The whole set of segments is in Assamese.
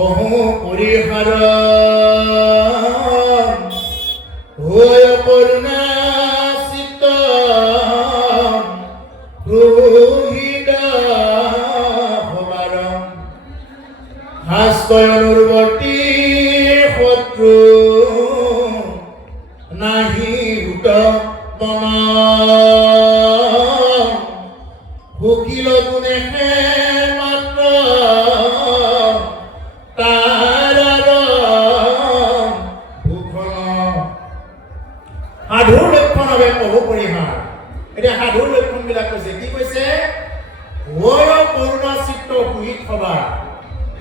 অহু পৰিহাৰ হৈ কৰুণা চিত্ত হৃদ সমাৰম হাস্তয় অনুৰ্বতী শত্ৰু নাহি উত ভুকিল গুণে মাত্ৰ তাৰ ভূষণ সাধুৰ লক্ষণ হবে প্ৰভু পৰিহাৰ। এতিয়া সাধুৰ লক্ষণ বিলাক কৈছে, কি কৈছে? কৰুণা চিত্ত সুহিত সভা।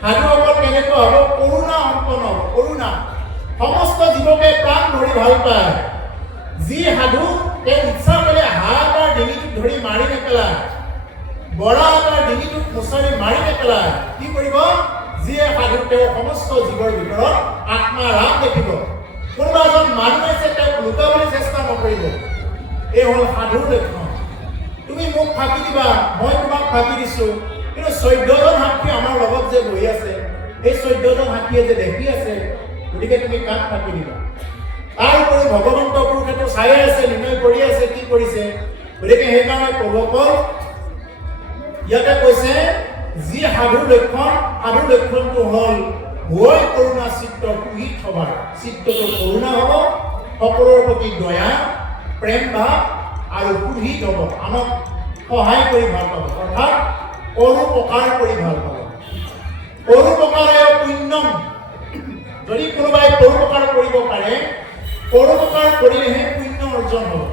সাধু অকল কেনেকুৱা হ'ব? কৰুণা সম্পন্ন হ'ব। কৰুণা সমস্ত জীৱকে প্ৰাণ ধৰি ভাল পায়। যি সাধু তেওঁ ইচ্ছা কৰিলে হাত আৰু ডিঙিটোক ধৰি মাৰি নেপেলায়, বৰা এটাৰ ডিঙিটোক মুচৰি মাৰি নেপেলায়। কি কৰিব? যিয়ে সাধু তেওঁ সমস্ত জীৱৰ ভিতৰত আত্মাৰাম দেখিব। কোনোবা এজন মানুহ আছে তেওঁক লুকাবলৈ চেষ্টা নকৰিব। এই হ'ল সাধুৰ লক্ষণ। তুমি মোক ফাঁকি দিবা, মই তোমাক ফাঁকি দিছো, কিন্তু 14জন সাক্ষী আমাৰ লগত যে বহি আছে, এই 14জন সাক্ষীয়ে যে দেখি আছে, গতিকে তুমি কাক ফাঁকি দিবা? তাৰ উপৰি ভগৱন্ত পুৰুষেতো চাই আছে, নিৰ্ণয় কৰি আছে কি কৰিছে। গতিকে সেইকাৰণে প্ৰভুসকল ইয়াতে কৈছে যি সাধুৰ লক্ষণ, সাধুৰ লক্ষণটো হ'ল হৈ কৰুণা চিত্ত সুহিত সভাৰ। চিত্তটো কৰুণা হ'ব, সকলোৰে প্ৰতি দয়া প্ৰেম ভাৱ আৰু সুহিত হ'ব, আনক সহায় কৰি ভাল পাব, অৰ্থাৎ পৰোপকাৰ কৰি ভাল পাব। পৰোপকাৰে পুণ্যম। যদি কোনোবাই পৰোপকাৰ কৰিব পাৰে, পৰোপকাৰ কৰিলেহে পুণ্য অৰ্জন হ'ব।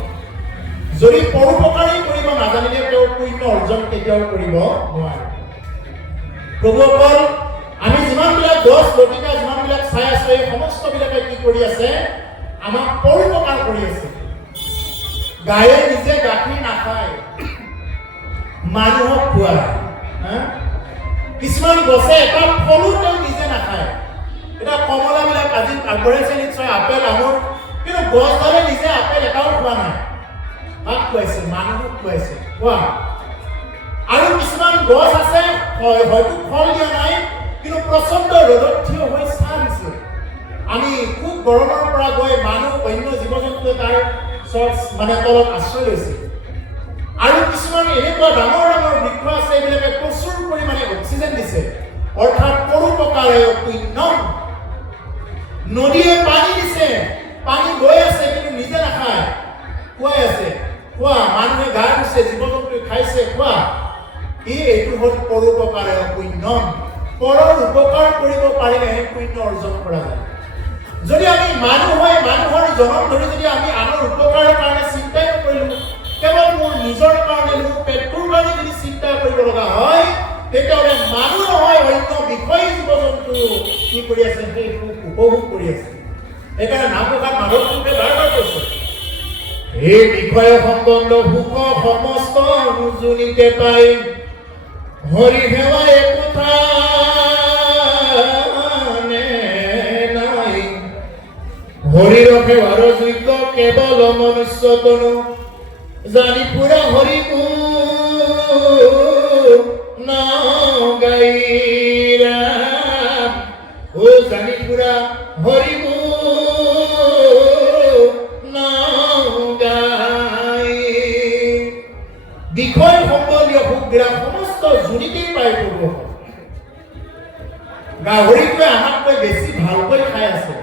যদি পৰোপকাৰেই কৰিব নাজানিলে তেওঁ পুণ্য অৰ্জন কেতিয়াও কৰিব নোৱাৰে। প্ৰভুসকল আমি যিমানবিলাক গছ লতিকা যিমানবিলাক চাই আছো, এই সমস্তবিলাকে কি কৰি আছে? আমাক পৰোপকাৰ কৰি আছে। গায়ে নিজে গাখীৰ নাখায়, মানুহক খুৱায়। কিছুমান গছে এটা ফলো তেওঁ নিজে নাখায়। এতিয়া কমলাবিলাক আজি আগবঢ়াইছে নিশ্চয়, আপেল আঙুৰ, কিন্তু গছডালে নিজে আপেল এটাও খোৱা নাই। ভাত খুৱাইছে, মানুহক খুৱাইছে। খোৱা আৰু কিছুমান গছ আছে হয়তো ফল দিয়া নাই, কিন্তু প্ৰচণ্ড ৰ'দত থিয় হৈ ছাঁ দিছে। আমি খুব গৰমৰ পৰা গৈ মানুহ অন্য জীৱ জন্তুৱে তাৰ তলত আশ্ৰয় লৈছে। আৰু কিছুমান এনেকুৱা ডাঙৰ ডাঙৰ বৃক্ষ আছে, এইবিলাকে প্ৰচুৰ পৰিমাণে অক্সিজেন দিছে, অৰ্থাৎ পৰোপকাৰে পুণ্যম। নদীয়ে পানী দিছে, পানী গৈ আছে, কিন্তু নিজে নাখায়, খুৱাই আছে। খোৱা, মানুহে গা ধুইছে, জীৱ জন্তুৱে খাইছে, খোৱা। এইটো হ'ল পৰোপকাৰে পুণ্যম। পৰৰ উপকাৰ কৰিব পাৰিলেহে পুণ্য অৰ্জন কৰা যায়। যদি আমি মানুহ হয়, মানুহৰ জনম ধৰি যদি আমি আনৰ উপকাৰৰ কাৰণে চিন্তাই নকৰিলো, কেৱল মোৰ নিজৰ কাৰণে, মোৰ পেটটোৰ কাৰণে যদি চিন্তা কৰিব লগা হয়, তেতিয়াহ'লে মানুহ নহয়, অন্য বিষয়ী জীৱ জন্তু কি কৰি আছে? সেই উপভোগ কৰি আছে। সেইকাৰণে নামঘোষাত মাধৱদেৱে বাৰবাৰ কৈছে, এই বিষয় সম্বন্ধ সুখ সমস্ত উজনিতে পাই, হৰি সেৱা একোথা নাই, হৰিৰ সেৱাৰ যোগ্য কেৱল মনুষ্য তনু, জানি পুৰা হৰি গুণ গাইৰা। ও জানি পুৰা হৰি গুণ গাই। বিষয় সম্বন্ধীয় সুখবিলাক সমস্ত জুনিতেই পাই কৰিব। গাহৰিটোৱে আমাতকৈ বেছি ভালকৈ খাই আছে,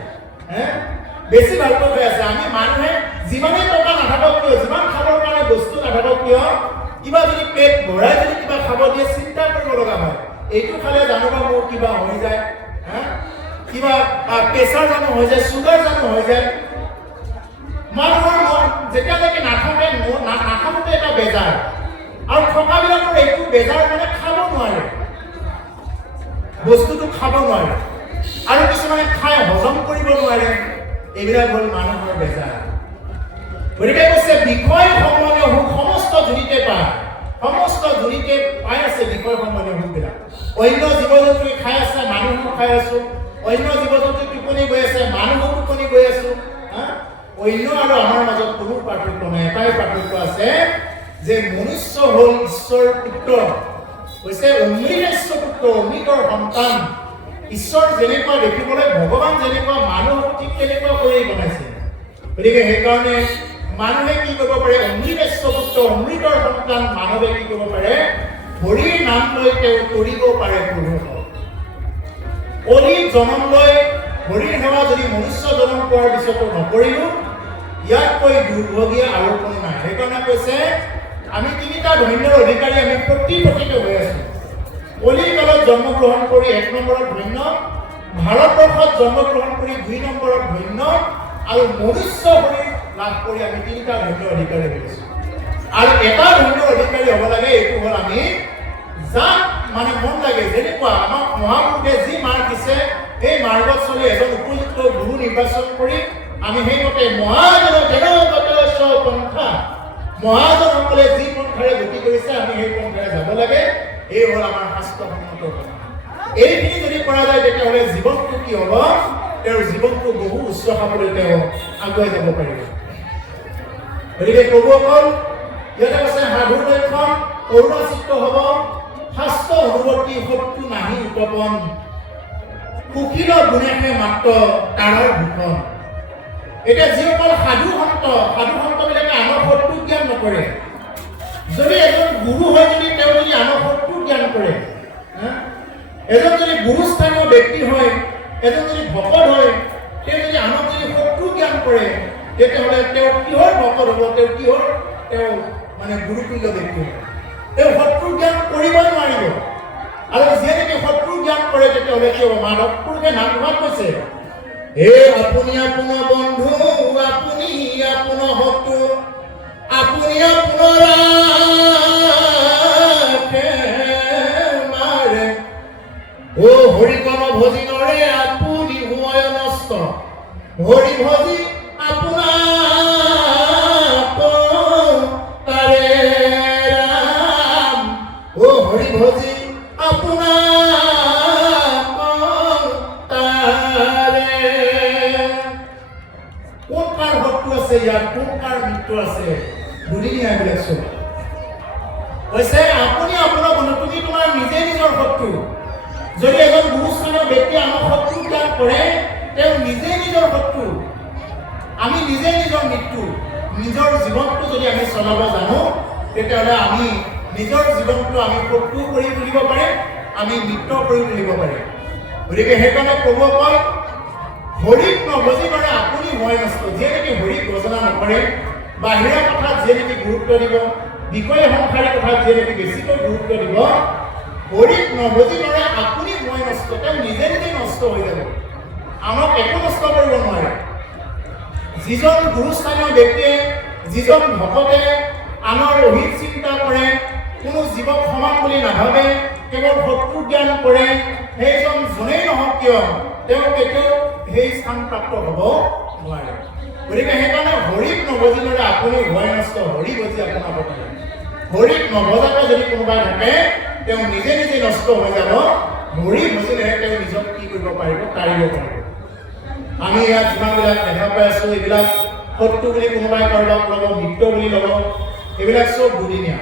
বেছি ভালকৈ খাই আছে। আমি মানুহে যিমানেই টকা নাথাকক কিয়, যিমান খাবৰ কাৰণে বস্তু নাথাকক কিয়, কিবা যদি পেট ভৰাই যদি কিবা খাব দিয়ে চিন্তা কৰিব লগা হয়, এইটো খালে জানো বা মোৰ কিবা হৈ যায়, কিবা প্ৰেছাৰ জানো হৈ যায়, চুগাৰ জানো হৈ যায়। মানুহৰ মন যেতিয়ালৈকে নাথাকে, নাথাকোতে এটা বেজাৰ, আৰু থকাবিলাকৰ এইটো বেজাৰ মানে খাব নোৱাৰে, বস্তুটো খাব নোৱাৰে, আৰু কিছুমানে খাই হজম কৰিব নোৱাৰে। এইবিলাক হ'ল মানুহৰ বেজাৰ। গতিকে কৈছে বিষয় সম্বন্ধীয় সুখ সমস্ত জুনিতে পায়, সমস্ত জুনিতে পাই আছে বিষয় সম্বন্ধীয় সুখবিলাক। অন্য জীৱ জন্তুৱে খাই আছে, মানুহো খাই আছো। অন্য জীৱ জন্তু টোপনি গৈ আছে, মানুহো টোপনি গৈ আছো। অন্য আৰু আমাৰ মাজত কোনো পাৰ্থক্য নাই। এটাই পাৰ্থক্য আছে যে মনুষ্য হ'ল ঈশ্বৰ ঈশ্বৰ পুত্ৰ হৈছে অমৃতেশ্ব পুত্ৰ, অমৃতৰ সন্তান। ঈশ্বৰ যেনেকুৱা দেখিবলৈ, ভগৱান যেনেকুৱা, মানুহ ঠিক তেনেকুৱা কৰি বনাইছে। গতিকে সেইকাৰণে মানুহে কি কৰিব পাৰে? অমৃতেশ্ব পুত্ৰ, অমৃতৰ সন্তান মানৱে কি কৰিব পাৰে? হৰিৰ নাম লৈ তেওঁ কৰিব পাৰে। কলিত জন্ম লৈ হৰিৰ সেৱা যদি মনুষ্য জন্ম পোৱাৰ পিছতো নকৰিলো, ইয়াতকৈ দুৰ্ভগীয়া আৰু কোনো নাই। সেইকাৰণে কৈছে আমি তিনিটা ধন্যৰ অধিকাৰী, আমি প্ৰতিপঠিত হৈ আছো। কলিকালত জন্মগ্ৰহণ কৰি 1 নম্বৰত ধন্য, ভাৰতবৰ্ষত জন্মগ্ৰহণ কৰি 2 নম্বৰত ধন্য, আৰু মনুষ্য শৰীৰ লাভ কৰি আমি তিনিটা ধন্যৰ অধিকাৰী হৈছো। আৰু এটা ধন্যৰ অধিকাৰী হ'ব লাগে, এইটো হ'ল আমি যাক মানে মন লাগে, যেনেকুৱা আমাক মহাপুৰুষে যি মাৰ্গ দিছে সেই মাৰ্গত চলি এজন উপযুক্ত গুৰু নিৰ্বাচন কৰি আমি সেইমতে মহাজনসকলে যি পন্থাৰে গতি কৰিছে আমি সেই পন্থাৰে যাব লাগে। এই হ'ল আমাৰ শাস্ত্ৰসন্মত কথা। এইখিনি যদি কৰা যায় তেতিয়াহ'লে জীৱনটো কি হ'ব? তেওঁৰ জীৱনটো বহু উচ্চ খাবলৈ তেওঁ আগুৱাই যাব পাৰিব। গতিকে প্ৰভুসকল, ইয়াতে আছে সাধুৰ লক্ষণ কৰুণাচিত্ত হ'ব, শাস্ত্ৰ অনুৱৰ্তী শত্ৰু নাহি উপপন, সুখীল গুণেহে মাত্ৰ তাৰৰ ভূষণ। এতিয়া যিসকল সাধু সন্তবিলাকে আনৰ শত্ৰু জ্ঞান নকৰে, যদি এজন গুৰু হয়, যদি তেওঁ যদি আনৰ শত্ৰু জ্ঞান কৰে, এজন যদি গুৰুস্থানীয় ব্যক্তি হয়, এজন যদি ভকত হয়, তেওঁ যদি আনক যদি শত্ৰু জ্ঞান কৰে, তেতিয়াহ'লে তেওঁ কিহৰ ভকত হ'ব? তেওঁ মানে গুৰুতুল্য ব্যক্তি হ'ব। তেওঁ শত্ৰু জ্ঞান কৰিবই নোৱাৰিব। আৰু যিয়ে নেকি শত্ৰু জ্ঞান কৰে তেতিয়াহ'লে কি হ'ব? মাধৱ পুৰুষে নামঘৰত কৈছে, হে আপুনি আপোনাৰ বন্ধু, আপুনি আপোনাৰ শত্ৰু, আপুনি আপোনাৰ মাৰে, ও হৰিকণ ভজি নৰে আপুনি হুঁয় নষ্ট, হৰি ভজি আপোনাৰ তাৰে ৰাম, ও হৰি ভজি আপোনাৰ তাৰে। কোন কাৰ শত্ৰু আছে ইয়াত? কোন কাৰ মৃত্যু আছে? দুদিনীয়া এইবিলাক চব কৈছে আপুনি আপোনাৰ বন্ধু, তুমি তোমাৰ নিজে নিজৰ শত্ৰু। যদি এজন গুৰুস্থানীয় ব্যক্তি আমাক শত্ৰু জ্ঞান কৰে, তেওঁ নিজে নিজৰ শত্ৰু। আমি নিজে নিজৰ মৃত্যু। নিজৰ জীৱনটো যদি আমি চলাব জানো, তেতিয়াহ'লে আমি নিজৰ জীৱনটো আমি শত্ৰু কৰি তুলিব পাৰিম, আমি মিত্ৰ কৰি তুলিব পাৰিম। গতিকে সেইকাৰণে প্ৰভুসকল, হৰিক নভজি কৰে আপুনি হয় নষ্ট। যিয়ে নেকি হৰিক ভজনা নকৰে, বাহিৰা কথাত যিয়ে নেকি গুৰুত্ব দিব, বিষয় সংসাৰী কথাত যিয়ে নেকি বেছিকৈ গুৰুত্ব দিব, হৰিক নভজি কৰে আপুনি মই নষ্ট। তেওঁ নিজে নিজে নষ্ট হৈ যাব, আমাক একো নষ্ট কৰিব নোৱাৰে। যিজন গুৰুস্থানীয় ব্যক্তিয়ে, যিজন ভকতে আনৰ অহিত চিন্তা কৰে, কোনো জীৱক সমান বুলি নাভাবে, কেৱল শত্ৰু জ্ঞান কৰে, সেইজন যোনেই নহওক কিয় তেওঁ কেতিয়াও সেই স্থান প্ৰাপ্ত হ'ব নোৱাৰে। গতিকে সেইকাৰণে হৰিক নভজিলে আপুনি হয় নষ্ট, হৰি ভজি আপোনাৰ কথা। হৰিক নভজাকৈ যদি কোনোবাই থাকে, তেওঁ নিজে নিজে নষ্ট হৈ যাব। হৰি ভজিলেহে তেওঁ নিজক কি কৰিব পাৰিব? তাৰিব পাৰিব। আমি ইয়াত যিমানবিলাক দেখা পাই আছো, এইবিলাক শত্ৰু বুলি কোনোবাই কাৰোবাক ল'ব, মিত্ৰ বুলি ল'ব, এইবিলাক চব দুদিনীয়া।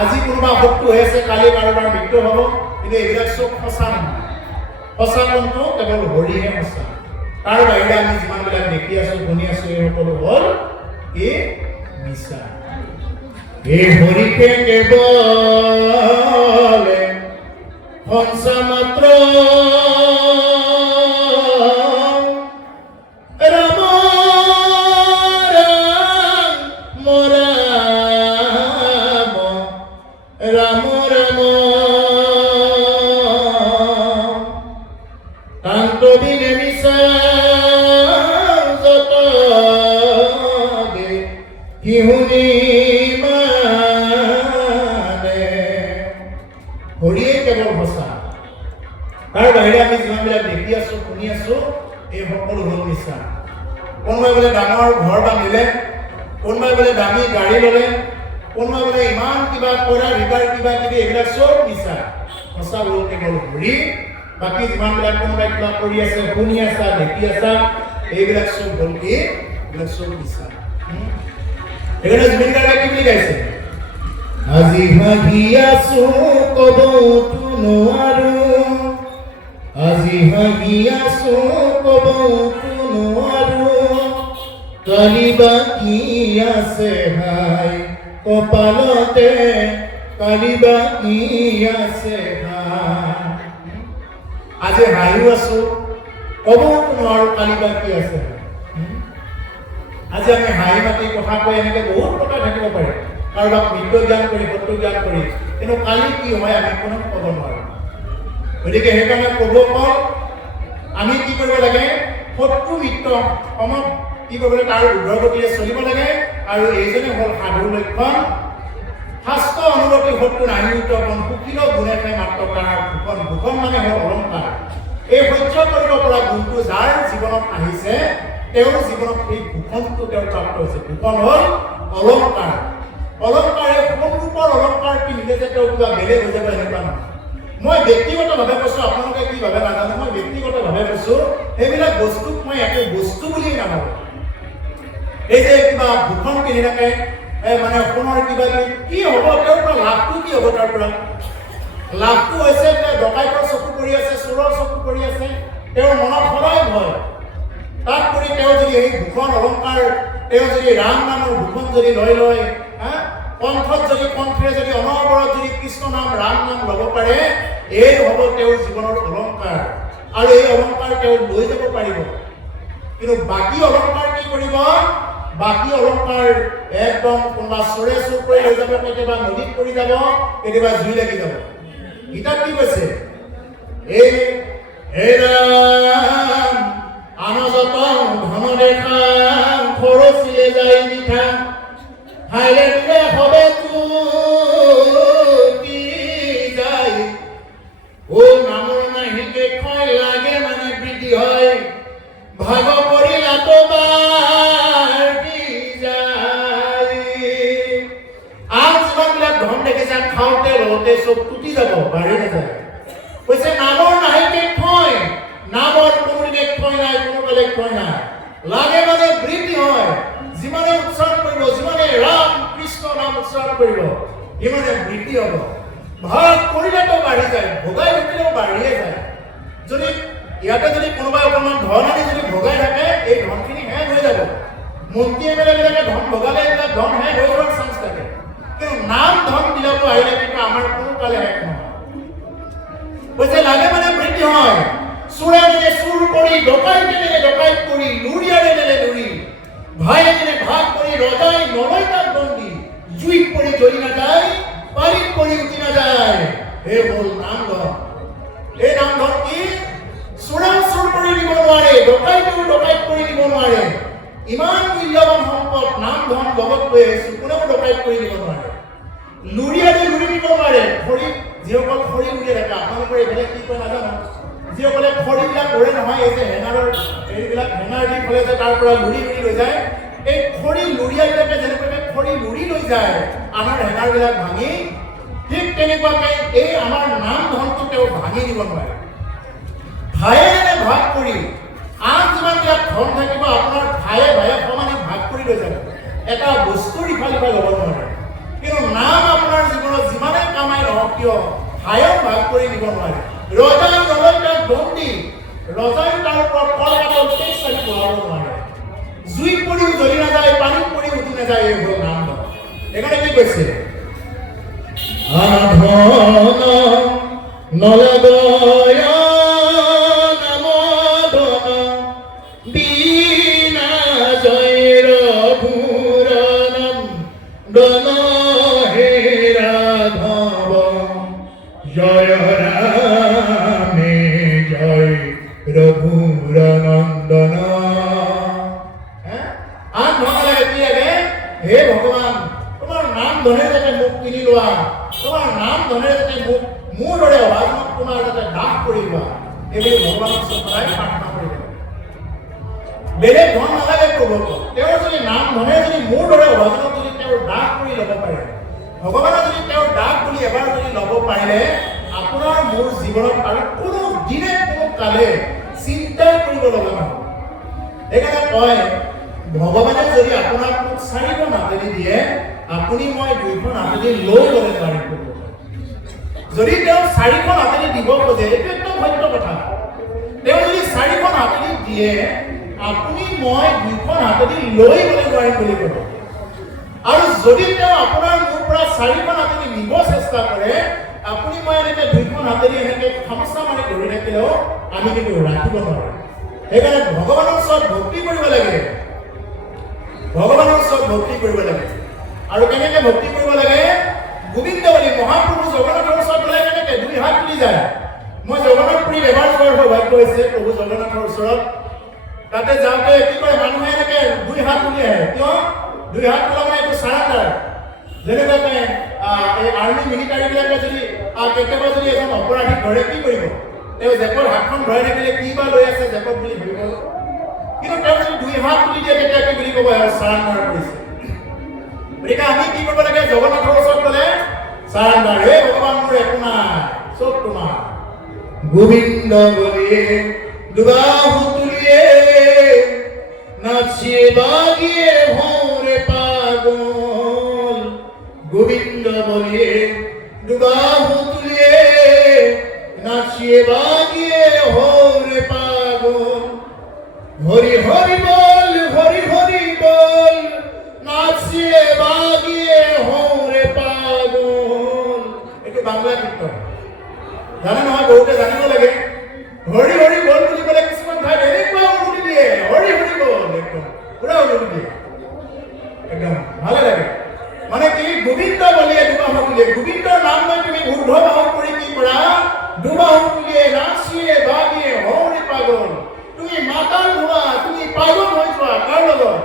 আজি কোনোবা শত্ৰু হৈ আছে, কালি কাৰোবাৰ মৃত্যু হ'ব, কিন্তু এইবিলাক চব সঁচা নহয়। সঁচা কোনটো? কেৱল হৰিহে সঁচা। তাৰ বাহিৰে আমি যিমানবিলাক দেখি আছো, শুনি আছো, এই সকলো হ'ল কি? মিছা। এই হৰিকে কেৱল সঁচা মাত্ৰ, ৰাম ৰাম ৰাম ৰাম কান্ত বিনে মিছা যত কি শুনি মানে। হৰিয়ে কেৱল সঁচা। তাৰ বাহিৰে আমি যিমানবিলাক দেখি আছো, শুনি আছো, এই সকলো হ'ল মিছা। কোনোবাই বোলে ডাঙৰ ঘৰ বান্ধিলে, কোনোবাই বোলে দামী গাড়ী ল'লে, কোনোবাই বোলে ইমান কিবা কৰা ৰিভাৰ কিবা কিবি, এইবিলাক চব মিছা। সঁচা হ'ল কেৱল হৰি। বাকী যিমানবিলাক কোনোবাই কিবা কৰি আছে, শুনি আছা, দেখি আছা, এইবিলাক চব হ'ল কি? এইবিলাক চব মিছা। সেইকাৰণে জুবিন গাৰ্গে কি বুলি গাইছে? আজি হাঁহি আছো ক'বতো নোৱাৰো, আজি হাঁহি আছো ক'বতো নোৱাৰো, কালি বাকী আছে হাই কপালতে, কালি বাকী আছে হাই। আজি হাঁহিও আছো ক'বতো নোৱাৰো, কালি বাকী আছে। আজি আমি হাঁহি মাতি কথা কৈ এনেকৈ বহুত কথা থাকিব পাৰে, কাৰোবাক মৃত্য জ্ঞান কৰি সত্য জ্ঞান কৰি, কিন্তু কালি কি হয় আমি কোনো ক'ব নোৱাৰো। গতিকে সেইকাৰণে ক'ব কল আমি কি কৰিব লাগে? শত্ৰু মিত্ৰ সময়ত কি কৰিব লাগে? তাৰ উৰ্ধগতিৰে চলিব লাগে। আৰু এইজনে হ'ল সাধুৰ লক্ষণ। শাস্ত্ৰ অনুগতি শত্ৰু নাহি উত্তপন, সুখিল গুণে খাই মাত্ৰ তাৰ ভূষণ। ভূষণ মানে হ'ল অলংকাৰ। এই সহ্য কৰিব পৰা গুণটো যাৰ জীৱনত আহিছে, তেওঁৰ জীৱনত এই ভূষণটো তেওঁৰ প্ৰাপ্ত হৈছে। ভূষণ হ'ল অলংকাৰ। অলংকাৰ এই সোণৰূপৰ অলংকাৰ পিন্ধিলে যে তেওঁ কিবা বেলেগ হৈ যাব এনেকুৱা নহয়। মই ব্যক্তিগতভাৱে কৈছোঁ, আপোনালোকে কি ভাবে নাজানো, মই ব্যক্তিগতভাৱে কৈছোঁ সেইবিলাক বস্তুক মই একো বস্তু বুলি নাভাবোঁ। এই যে কিবা ভূষণ পিন্ধি থাকে, মানে সোণৰ কিবা কি হ'ব, তেওঁৰ পৰা লাভটো কি হ'ব? তাৰ পৰা লাভটো হৈছে যে ডকাইতৰ চকু পৰি আছে, চোৰৰ চকু পৰি আছে, তেওঁৰ মনত সদায় ভয়। তাত কৰি তেওঁ যদি এই ভূষণ অলংকাৰ, তেওঁ যদি ৰাম নামৰ ভূষণ যদি লয়, কণ্ঠত যদি কণ্ঠেৰে যদি অনবৰত যদি কৃষ্ণ নাম ৰাম নাম ল'ব পাৰে, এই হ'ব তেওঁৰ জীৱনৰ অলংকাৰ। আৰু এই অলংকাৰ তেওঁ লৈ যাব পাৰিব। কিন্তু বাকী অলংকাৰ কি কৰিব? বাকী অলংকাৰ একদম কোনোবা চোৰে চুৰ কৰি লৈ যাব, কেতিয়াবা নদীত পৰি যাব, কেতিয়াবা জুই লাগি যাব। গীতাত কি কৈছে? এই হে ৰাম আনজতং ধন দেখা, খৰচিলে যায় মিঠা, খাইলে দিলে হবে তুতি যায়। ও নামৰ নাহিকে ক্ষয় লাগে মানে বৃদ্ধি হয়, ভাগ পৰিলা তো বাঢ়ি যায়। আন যিমানবিলাক ধন দেখিছা, খাওঁতে লওঁতে চব টুটি যাব, বাঢ়ি নাযায়। কৈছে নামৰ নাহিকে ক্ষয়, নামৰ কোনোদিনে ক্ষয় নাই, কোনোকালে ক্ষয় নাই, লাগে মানে বৃদ্ধি হয়। যিমানে উচ্চাৰণ কৰিব, যিমানে ৰাম কৃষ্ণ নাম উচ্চাৰণ কৰিব, সিমানে বৃদ্ধি হ'ব। ভাগ কৰিলেতো বাঢ়ি যায়, ভগাই থাকিলেও বাঢ়িয়ে যায়। যদি ইয়াতে যদি কোনোবাই অকণমান ধন আনি যদি ভগাই থাকে, এই ধনখিনি শেষ হৈ যাব। মন্ত্ৰী এমএলএবিলাকে ধন ভগালে এইবিলাক ধন শেষ হৈ যোৱাৰ চান্স থাকে। কিন্তু নাম ধন বিলাকো আহিলে কিন্তু আমাৰ কোনো কালে শেষ নহয়। কৈছে লাগে মানে বৃদ্ধি হয়। চোৰে মানে চুৰ কৰি, ডকাইতে নিলে ডকাইত কৰি, লুৰিয়াৰে নিলে লুৰি, ভাইয়ে নিলে ভাগ কৰি, ৰজাই নলয় তাক বন্দী, জুইত পৰি জ্বলি নাযায়, পানীত পৰি উঠি নাযায়। এই হ'ল নাম ধন। এই নাম ধন কি? চোৰেও চুৰ কৰি দিব নোৱাৰে, ডকাইতেও ডকাইত কৰি দিব নোৱাৰে। ইমান মূল্যৱান সম্পদ নাম ধন লগত লৈ আহিছো, কোনেও ডকাইত কৰি দিব নোৱাৰে। লুৰিয়াৰে লুৰি দিব নোৱাৰে। খৰি যিসকল খৰি লুৰিয়াই থাকে, আপোনালোকৰ এইফালে কি কয় নাজানো, যিসকলে খৰিবিলাক কৰে নহয়, এই যে হেঙাৰৰ এইবিলাক হেঙাৰ দি ফলে যে তাৰ পৰা লুৰি লুৰি লৈ যায়, এই খৰি লুৰিয়াবিলাকে যেনেকৈ খৰি লুৰি লৈ যায় আমাৰ হেঙাৰবিলাক ভাঙি, ঠিক তেনেকুৱাকৈ এই আমাৰ নাম ধনটো তেওঁ ভাঙি দিব নোৱাৰে। ভায়ে ভাগ কৰি আন যিমানবিলাক ধন থাকিব, আপোনাৰ ভায়ে ভায়ে সমানে ভাগ কৰি লৈ যাব। এটা বস্তুৰ ইফাল সিফাল হ'ব নোৱাৰে। কিন্তু নাম আপোনাৰ জীৱনত যিমানে কামাই নহওক কিয়, ভায়েও ভাগ কৰি দিব নোৱাৰে। ৰজাই নলয় তাক বন্দী, ৰজাই তাৰ ওপৰত কলকাতাত টেক্স আনি বঢ়াব নোৱাৰে। জুইত পৰিও জ্বলি নাযায়, পানীত পৰি উঠি নাযায়। এই হ'ল নাম ধন। সেইকাৰণে কি কৈছে? আধন নলগয় নাম ধন, বিনা জয়ৰ ঘূৰণম দন হে ৰাধৱ, জয় ৰামে জয় ৰঘুৰ নন্দন। আন ধন লাগে কি লাগে? হে ভগৱান, তোমাৰ নাম ধনেৰে যাতে মোক কিনি লোৱা, তোমাৰ নাম ধনেৰে যাতে মোক মোৰ দৰে অভাজনক তোমাৰ যাতে দাস কৰি লোৱা, এইবুলি ভগৱানক সদায় প্ৰাৰ্থনা কৰিব। বেলেগ ধন নালাগে প্ৰভুক। তেওঁৰ যদি নাম ধনেৰে যদি মোৰ দৰে অভাজনক যদি তেওঁৰ দাস কৰি ল'ব পাৰে, ভগৱানে যদি তেওঁৰ দাস বুলি এবাৰ যদি ল'ব পাৰিলে, আপোনাৰ মোৰ জীৱনত আৰু কোনো দিনে কোনো কালে চিন্তা কৰিব লগা নহয়। সেইকাৰণে কয়, ভগৱানে যদি আপোনাক চাৰিখন হাতেদি দিয়ে আপুনি মই দুইখন হাতেদি লৈ গ'লে পাৰিব যদি তেওঁ চাৰিখন হাতেদি দিব খোজে এইটো একদম সত্য কথা তেওঁ যদি চাৰিখন হাতেদি দিয়ে আপুনি মই দুইখন হাতেদি লৈ গ'লে নোৱাৰিম বুলি ক'ব আৰু যদি তেওঁ আপোনাৰ মোৰ পৰা চাৰিখন হাতেদি নিব চেষ্টা কৰে আপুনি মই এনেকে দুইখন হাতেদি এনেকে খামোচা মাৰি ধৰি থাকিলেও আমি কিন্তু ৰাখিব নোৱাৰো সেইকাৰণে ভগৱানৰ ওচৰত ভক্তি কৰিব লাগে ভগৱানৰ ওচৰত ভক্তি কৰিব লাগে আৰু কেনেকে ভক্তি কৰিব লাগে গোবিন্দ বুলি মহাপ্ৰভু জগন্নাথৰ ওচৰত গ'লে কেনেকে দুই হাত তুলি যায় মই জগন্নাথ পুৰীত এবাৰ যোৱাৰ সৌভাগ্য হৈছে প্ৰভু জগন্নাথৰ ওচৰত তাতে যাওঁতে কি কৰে মানুহে এনেকে দুই হাত তুলি আহে কিয় দুই হাত তোলা মানে এইটো চাৰেণ্ডাৰ যেনেকৈ এই আৰ্মি মিলিটাৰীবিলাকে যদি কেতিয়াবা যদি এজন অপৰাধীক ধৰে কি কৰিব তেওঁ জেপত হাতখন ভৰাই থাকিলে কি বা লৈ আছে জেপত বুলি ভাবিব কিন্তু তেওঁ যদি দুই হাত তুলি দিয়ে তেতিয়া কি বুলি ক'ব আৰু চাৰেণ্ডাৰ কৰিছে গতিকে আমি কি কৰিব লাগে জগন্নাথৰ ওচৰত গ'লে চাৰেণ্ডাৰ হে ভগৱান মোৰ একো নাই চব তোমাৰ গোবিন্দ বলিয়ে দুবাহু তুলিয়ে নাচিয়ে বাগিয়ে হরে পাগল গোবিন্দ বলিয়ে দুবাহু তুলিয়ে নাচিয়ে বাগিয়ে হরে পাগল হরি হরি বল হরি হরি বল নাচিয়ে বাগিয়ে হরে পাগল এইটো বাংলা কীৰ্তন জানে নহয় বহুতে জানিব লাগে হৰি হৰি বল বুলি ক'লে কিছুমান ঠাইত এনেকুৱা উৰুলি দিয়ে হৰি হৰি বল একদম পুৰা উৰুলি দিয়ে একদম ভালে লাগে মানে কি গোবিন্দ বলিয়ে দুবাহু তুলিয়ে গোবিন্দৰ নাম লৈ তুমি ঊৰ্ধ্ব বাহু কৰি কি কৰা দুবাহু তুলিয়ে নাচিয়ে বাগিয়ে হৰি পাগল তুমি মাতাল হোৱা তুমি পাগল হৈ যোৱা কাৰ লগত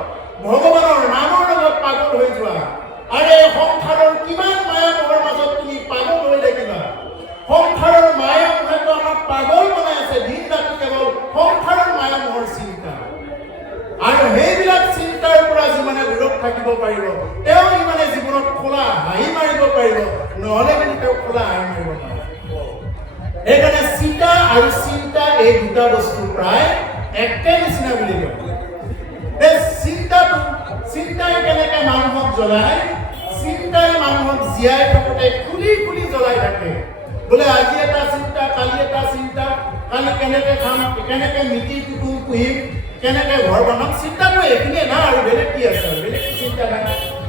ভগৱানৰ নামৰ লগত পাগল হৈ যোৱা আৰে সংসাৰৰ কিমান মায়া মোহৰ মাজত তুমি পাগল হৈ থাকিবা সংসাৰৰ মায়া মোহেতো আমাক পাগল বনাই আছে দিন ৰাতি কেৱল সংসাৰৰ মায়া মোহৰ চিন্তা আৰু সেইবিলাক চিন্তাৰ পৰা যিমানে দূৰত থাকিব পাৰিব তেওঁ ইমানে জীৱনত খোলা হাঁহি মাৰিব পাৰিব নহ'লে কিন্তু তেওঁ খোলা হাঁহি মাৰিব নোৱাৰে সেইকাৰণে চিন্তা আৰু চিন্তা এই দুটা বস্তু প্ৰায় একে নিচিনা বুলি কয় চিন্তাই কেনেকে মানুহক জ্বলায় চিন্তাই মানুহক জীয়াই থাকোঁতে খুলি খুলি জ্বলাই থাকে বোলে আজি এটা চিন্তা কালি এটা চিন্তা কালি কেনেকে খাম কেনেকে মিতি কুটুম পুহিম কেনেকে ঘৰ বনাম চিন্তাটো এইখিনিয়ে না আৰু বেলেগ কি আছে বেলেগ চিন্তা নাই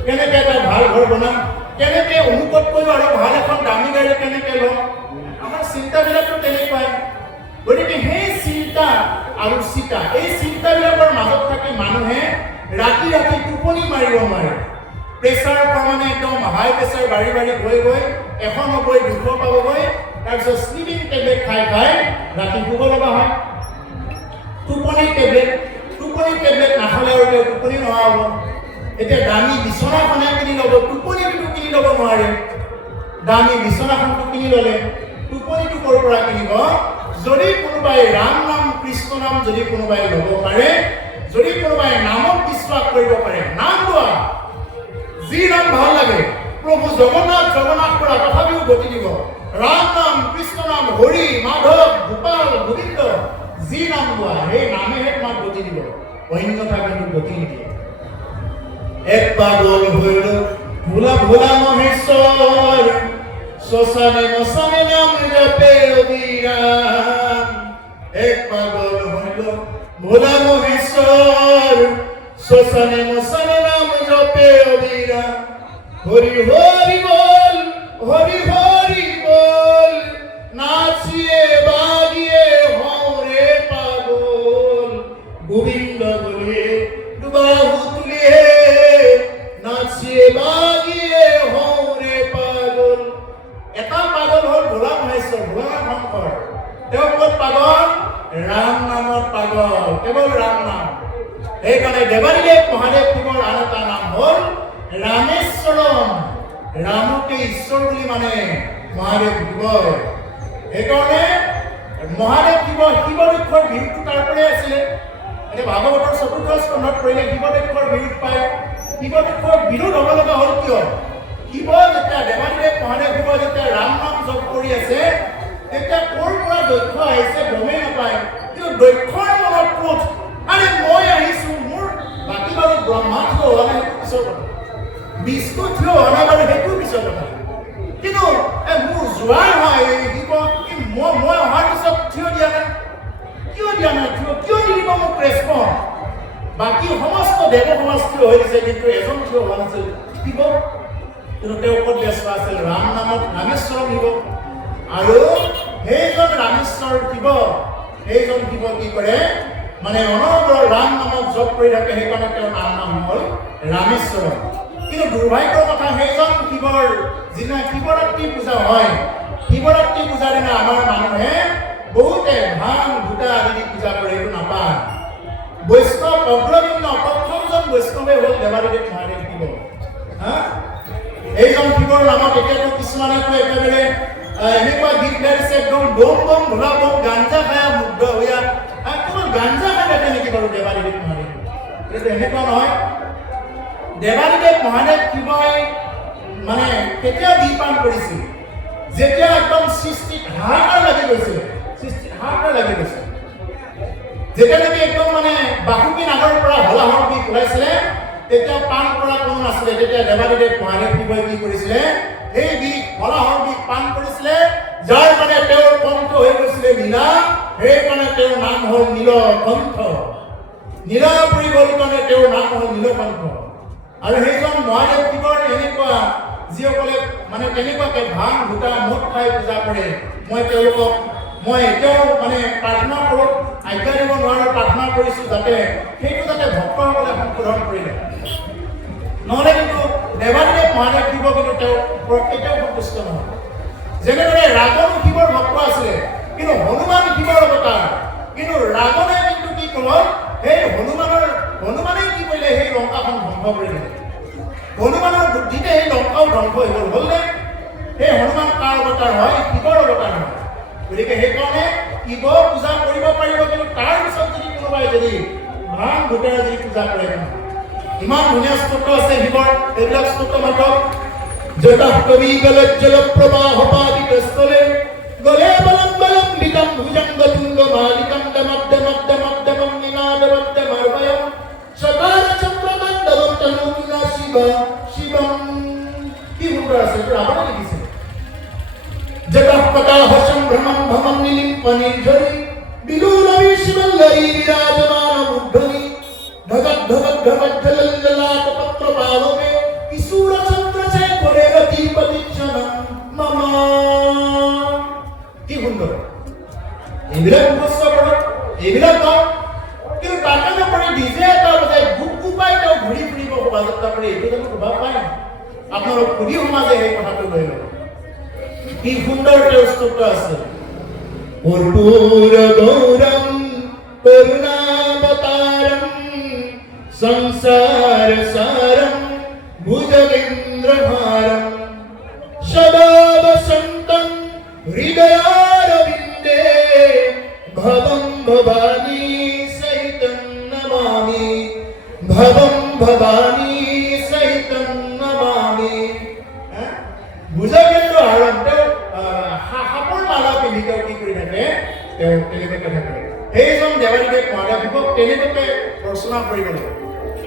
কেনেকে এটা ভাল ঘৰ বনাম কেনেকে অনুকূলকৈ আৰু ভাল এখন দামী গাড়ী কেনেকে ল'ম আমাৰ চিন্তাবিলাকতো তেনেকুৱাই গতিকে সেই চিন্তা আৰু চিন্তা এই চিন্তাবিলাকৰ মাজত থাকি মানুহে ৰাতি ৰাতি টোপনি মাৰিব নোৱাৰে প্ৰেছাৰ মানে একদম হাই প্ৰেছাৰ বাঢ়ি বাঢ়ি গৈ গৈ 190 200 পাবগৈ তাৰপিছত স্লিপিং টেবলেট খাই ৰাতি শুব লগা হয় টোপনি টেবলেট নাখালে আৰু তেওঁ টোপনি নোহোৱা হ'ব এতিয়া দামী বিচনাখনে কিনি ল'ব টোপনিটো কিনি ল'ব নোৱাৰে দামী বিচনাখনটো কিনি ল'লে টোপনিটো ক'ৰ পৰা কিনিব যদি কোনোবাই ৰাম নাম কৃষ্ণ নাম যদি কোনোবাই ল'ব পাৰে যদি কোনোবাই নামক বিশ্বাস কৰিব পাৰে নাম লোৱা যি নাম ভাল লাগে প্ৰভু জগন্নাথ কৰা তথাপিও গতি দিব ৰাম নাম কৃষ্ণ নাম হৰি মাধৱ গোপাল গোবিন্দ যি নাম লোৱা সেই নামেহে তোমাক গতি দিব অন্যথা কিন্তু গতি নিদিয়ে এক পাগল হইল ভোলা ভোলা মহেশ্বৰ শ্মশানে মশানে নাম জপে অবিরাম এক পাগল হইল ভোলা মহেশ্বর শ্মশানে মশানে নাম জপে অবিরাম হরি হরি বল নাচিয়ে বাগিয়ে হরে পাগল গোবিন্দ বলে দুবাহু তুলিয়ে নাচিয়ে বাগিয়ে হরে পাগল এটা পাগল হল ভোলা মহেশ্বৰ ভোলানাথ শংকৰ তেওঁ ক'ত পাগল ৰাম নামত পাগল কেৱল ৰাম নাম সেইকাৰণে দেৱানীদেৱ মহাদেৱ শিৱৰ আন এটা নাম হ'ল ৰামেশ্বৰম ৰামকে ঈশ্বৰ বুলি মানে মহাদেৱ শিৱ সেইকাৰণে মহাদেৱ শিৱদক্ষৰ বিৰুদ্ধ তাৰ পৰাই আছিলে এতিয়া ভাগৱতৰ ৪ৰ্থ স্কন্ধত পঢ়িলে শিৱদক্ষৰ বিৰুদ্ধ পায় শিৱদক্ষৰ বিৰোধ হ'ব লগা হ'ল কিয় শিৱ যেতিয়া দেৱানীদেৱ মহাদেৱ শিৱ যেতিয়া ৰাম নাম জপ কৰি আছে তেতিয়া ক'ৰ পৰা দক্ষ আহিছে গমেই নাপায় কিন্তু দক্ষৰ মনত ক্ৰোধ আৰে মই আহিছোঁ মোৰ বাকী বাৰু ব্ৰহ্মাণ্ড হোৱা নাই পিছৰ বাকী সমস্ত দেৱ সমাজটো হৈ দিছে, কিন্তু এজন কিয় হোৱা নাছিল শিৱ। কিন্তু তেওঁ ওপৰত ব্যস্ত আছিল ৰাম নামত ৰামেশ্বৰম শিৱ। আৰু সেইজন ৰামেশ্বৰ শিৱ, সেইজন শিৱ কি কৰে মানে অনবৰত ৰাম নামত জপ কৰি থাকে, সেইকাৰণে তেওঁৰ নাম হ'ল ৰামেশ্বৰম। কিন্তু দুৰ্ভাগ্যৰ কথা, সেইজন শিৱৰ যিদিনা শিৱৰাত্ৰি পূজা হয়, শিৱৰাত্ৰি পূজাৰ দিনা আমাৰ মানুহে বহুতে ভাং ভূটা আদি দি পূজা কৰে, এইটো নাপায়। বৈষ্ণৱ অগ্ৰগণ্য প্ৰথমজন বৈষ্ণৱে হ'ল দেৱাদিদেৱ মহাদেৱ শিৱ। এইজন শিৱৰ নামত এতিয়াতো কিছুমানে একেবাৰে এনেকুৱা গীত গাইছে, একদম বম বম ভোলা বম গাঞ্জা খায়া মুগ্ধ হৈয়া, কেৱল গাঞ্জা খাই থাকে নেকি বাৰু দেৱাদিদেৱ মহাদেৱ? কিন্তু এনেকুৱা নহয়। দেৱাদিদেৱ মহাদেৱ শিৱই মানে কেতিয়া দীপান কৰিছিল, যেতিয়া একদম সৃষ্টিত হাহাকাৰ লাগি গৈছিল, সৃষ্টিত হাহাকাৰ লাগি গৈছিল, যেতিয়া নেকি একদম মানে বাসুকী নাগৰ পৰা হলাহৰ বিষ ওলাইছিলে, তেতিয়া পান কৰা কোনো নাছিলে। তেতিয়া দেৱাদিদেৱ মহাদেৱ শিৱই কি কৰিছিলে, সেই বিষ হলাহৰ বিষ পান কৰিছিলে, যাৰ মানে তেওঁৰ কণ্ঠ হৈ গৈছিলে নীলা, সেইকাৰণে তেওঁৰ নাম হ'ল নীলকণ্ঠ। নীলা পৰি গ'ল কাৰণে তেওঁৰ নাম হ'ল নীলকণ্ঠ। আৰু সেইজন মহাদেৱ শিৱৰ এনেকুৱা যিসকলে মানে তেনেকুৱাকে ভাং ভূটা মদ খাই পূজা কৰে, মই তেওঁলোকক মই এতিয়াও মানে প্ৰাৰ্থনা কৰোঁ, আজ্ঞা দিব নোৱাৰো, প্ৰাৰ্থনা কৰিছোঁ যাতে সেইটো যাতে ভক্তসকলে সংশোধন কৰিলে। নহ'লে কিন্তু দেৱাদিদেৱ মহাদেৱ শিৱ কিন্তু তেওঁ কেতিয়াও সন্তুষ্ট নহয়। যেনেদৰে ৰাৱণো শিৱৰ ভক্ত আছিলে, কিন্তু হনুমান শিৱৰ অৱতাৰ, কিন্তু ৰাৱণে কিন্তু কি ক'ল, সেই হনুমানে কি কৰিলে, সেই লংকাখন ধ্বংস কৰিলে। হনুমানৰ বুদ্ধিতে সেই লংকাও ধ্বংস হৈ গ'ল। হ'লনে? সেই হনুমান কাৰ অৱতাৰ হয়? শিৱৰ অৱতাৰ হয়। গতিকে সেইকাৰণে শিৱ পূজা কৰিব পাৰিব, কিন্তু তাৰ পিছত যদি কোনোবাই যদি ভাং ভূতেৰে যদি পূজা কৰে, ইমান ধুনীয়া স্তোত্ৰ আছে শিৱৰ, এইবিলাক স্তোত্ৰ মাতক। জটাহ কবি গলজ্জল প্ৰবাহ পাদিতস্থলে গলে বলম বলম বিতম ভুজঙ্গ তুঙ্গ মালিকম দমদ্দমদ্দমদ্দমম নিনাদমদ্দমর্বয়ম সকার চক্রমণ্ডলম তনুমিনা শিব শিবম। কি সুন্দর আছে, এটা রাবণে লিখিছে। জটাহ পতাহ সম্ভ্রমম ভমম নিলিম্পনি ঝরি বিলুলবি শিবল্লরি বিরাজমান মুগ্ধনি ধগৎ ধগৎ ধগৎ ঝলজ্জলাট পত্র পাববে কিশোর চন্দ্র চে করে রতি পতিচ্ছনম মামা। কি সুন্দর, এইবিলাক মুখস্থ কৰক, এইবিলাক গাওক। কিন্তু তাকে নকৰি ডিজে এটা বজাই গুপ গুপাই তেওঁ ঘূৰি ফুৰিব শোভাযাত্ৰা কৰি, এইটো জানো শোভা পায়? আপোনালোক সুধি সমাজে সেই কথাটো লৈ ল'ব। কি সুন্দৰ তেওঁৰ স্তোত্ৰ আছে। কৰ্পূৰ গৌৰম করুণাবতারম সংসার সারম ভুজগেন্দ্রহারম সদা বসন্তম হৃদয়ারবিন্দে ভবম ভবানী সহিতম নমামি ভবম ভবানী সহিতম নমামি। ভুজগেন্দ্রহারম তেওঁ সাপৰ মালা পিন্ধি তেওঁ কি কৰি থাকে, তেওঁ তেনেকৈ থাকে। সেইজন দেৱাদিদেৱ মহাদেৱ শিৱক তেনেকৈ ৰচনা কৰিব লাগিব।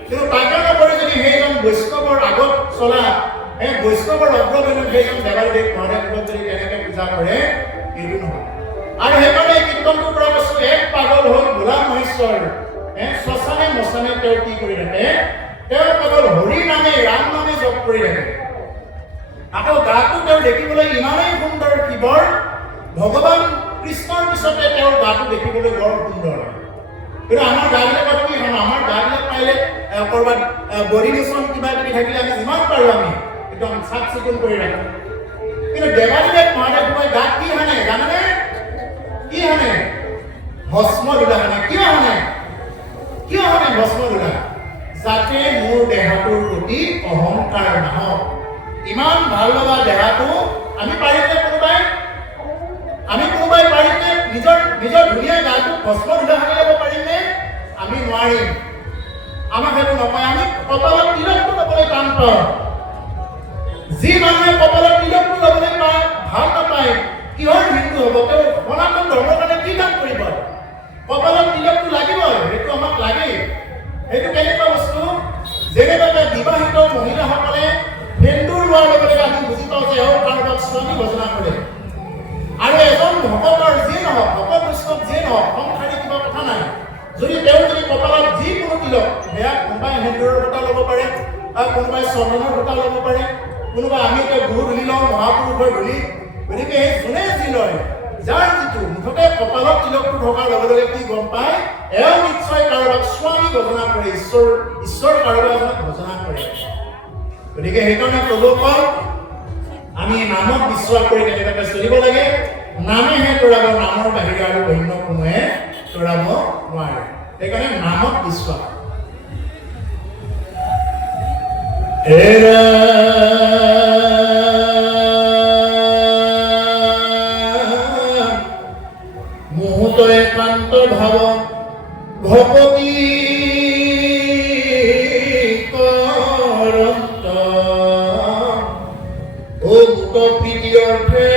কিন্তু তাকে নকৰি যদি সেইজন বৈষ্ণৱৰ আগত চলা, সেই বৈষ্ণৱৰ অগ্ৰগণ্য সেইজন দেৱাদিদেৱ মহাদেৱ শিৱক যদি তেনেকৈ পূজা কৰে, এইটো নহয়। আৰু সেইকাৰণে কীৰ্তনটোৰ পৰা কৈছোঁ, এক পাগল হ'ল ভোলা মহেশ্বৰ, শ্মশানে মশানে তেওঁ কি কৰি থাকে, তেওঁ কেৱল হৰি নামে ৰাম নামে জপ কৰি থাকে। আকৌ গাটো তেওঁ দেখিবলৈ ইমানেই সুন্দৰ, শিৱৰ ভগৱান কৃষ্ণৰ পিছতে তেওঁৰ গাটো দেখিবলৈ বৰ সুন্দৰ। কিন্তু আমাৰ গাবিলাকত কি হয়, আমাৰ গাবিলাক পাৰিলে ক'ৰবাত বডি লোচন কিবা কিবি থাকিলে আমি যিমান পাৰোঁ আমি একদম চাফ চিকুণ কৰি ৰাখোঁ। কিন্তু দেৱাদিদেৱ মহাদেৱ শিৱই গাত কি সানে জানেনে? কি সানে? ভস্ম ধূলা সানে। কিয় সানে? কিয় সানে ভস্ম ধূলা? যাতে মোৰ দেহাটোৰ প্ৰতি অহংকাৰ নহওক। ইমান ভাল লগা দেহাটো আমি পাৰিলে কোনোবাই পাৰিলে নিজৰ ধুনীয়া গাটোক ভস্ম ধূলা সানি ল'ব পাৰিমনে? আমি নোৱাৰিম। আমাক সেইটো নকয়। আমি কপালত তিলকটো ল'বলৈ টান পাওঁ। যি মানুহে কপালত তিলকটো ল'বলৈ ভাল নাপায়, কিহৰ হিন্দু হ'ব? তেওঁ সনাতন ধৰ্মৰ কাৰণে কি কাম কৰিব? কপালত তিলকটো লাগিবই, সেইটো আমাক লাগেই। সেইটো কেনেকুৱা বস্তু? যেনেকৈ বিবাহিত মহিলাসকলে সেন্দুৰ লোৱাৰ লগে লগে আমি বুজি পাওঁ যে এওঁ কাৰোবাক স্বামী ঘোষণা কৰে। আৰু এজন ভকতৰ যি নহওক, ভকত বৈষ্ণৱ যি নহওক, সংসাৰী কিবা কথা নাই, যদি তেওঁ যদি কপালত যিকোনো তিলক চন্দনৰ সূতা ল'ব পাৰে, কোনোবা আমি এতিয়া গুৰু ধূলি লওঁ, মহাপুৰুষৰ ধূলি। গতিকে এই যোনে যি লয়, যাৰ যিটো মুঠতে কপালত তিলকটো থকাৰ লগে লগে কি গম পায়, এওঁ নিশ্চয় কাৰোবাক স্বামী ভজনা কৰে, ঈশ্বৰ কাৰোবাক এজনক ভজনা কৰে। গতিকে সেইকাৰণে প্ৰভুসকল আমি নামত বিশ্বাস কৰি তেনেকৈ চলিব লাগে। নামেহে তৰাব, নামৰ বাহিৰে আৰু অন্য কোনোৱে তৰাব নোৱাৰে। সেইকাৰণে নামত বিশ্বাস। মুহূৰ্ত একান্ত ভাৱ ভকতি কৰন্ত, ভক্ত প্ৰীতি অৰ্থে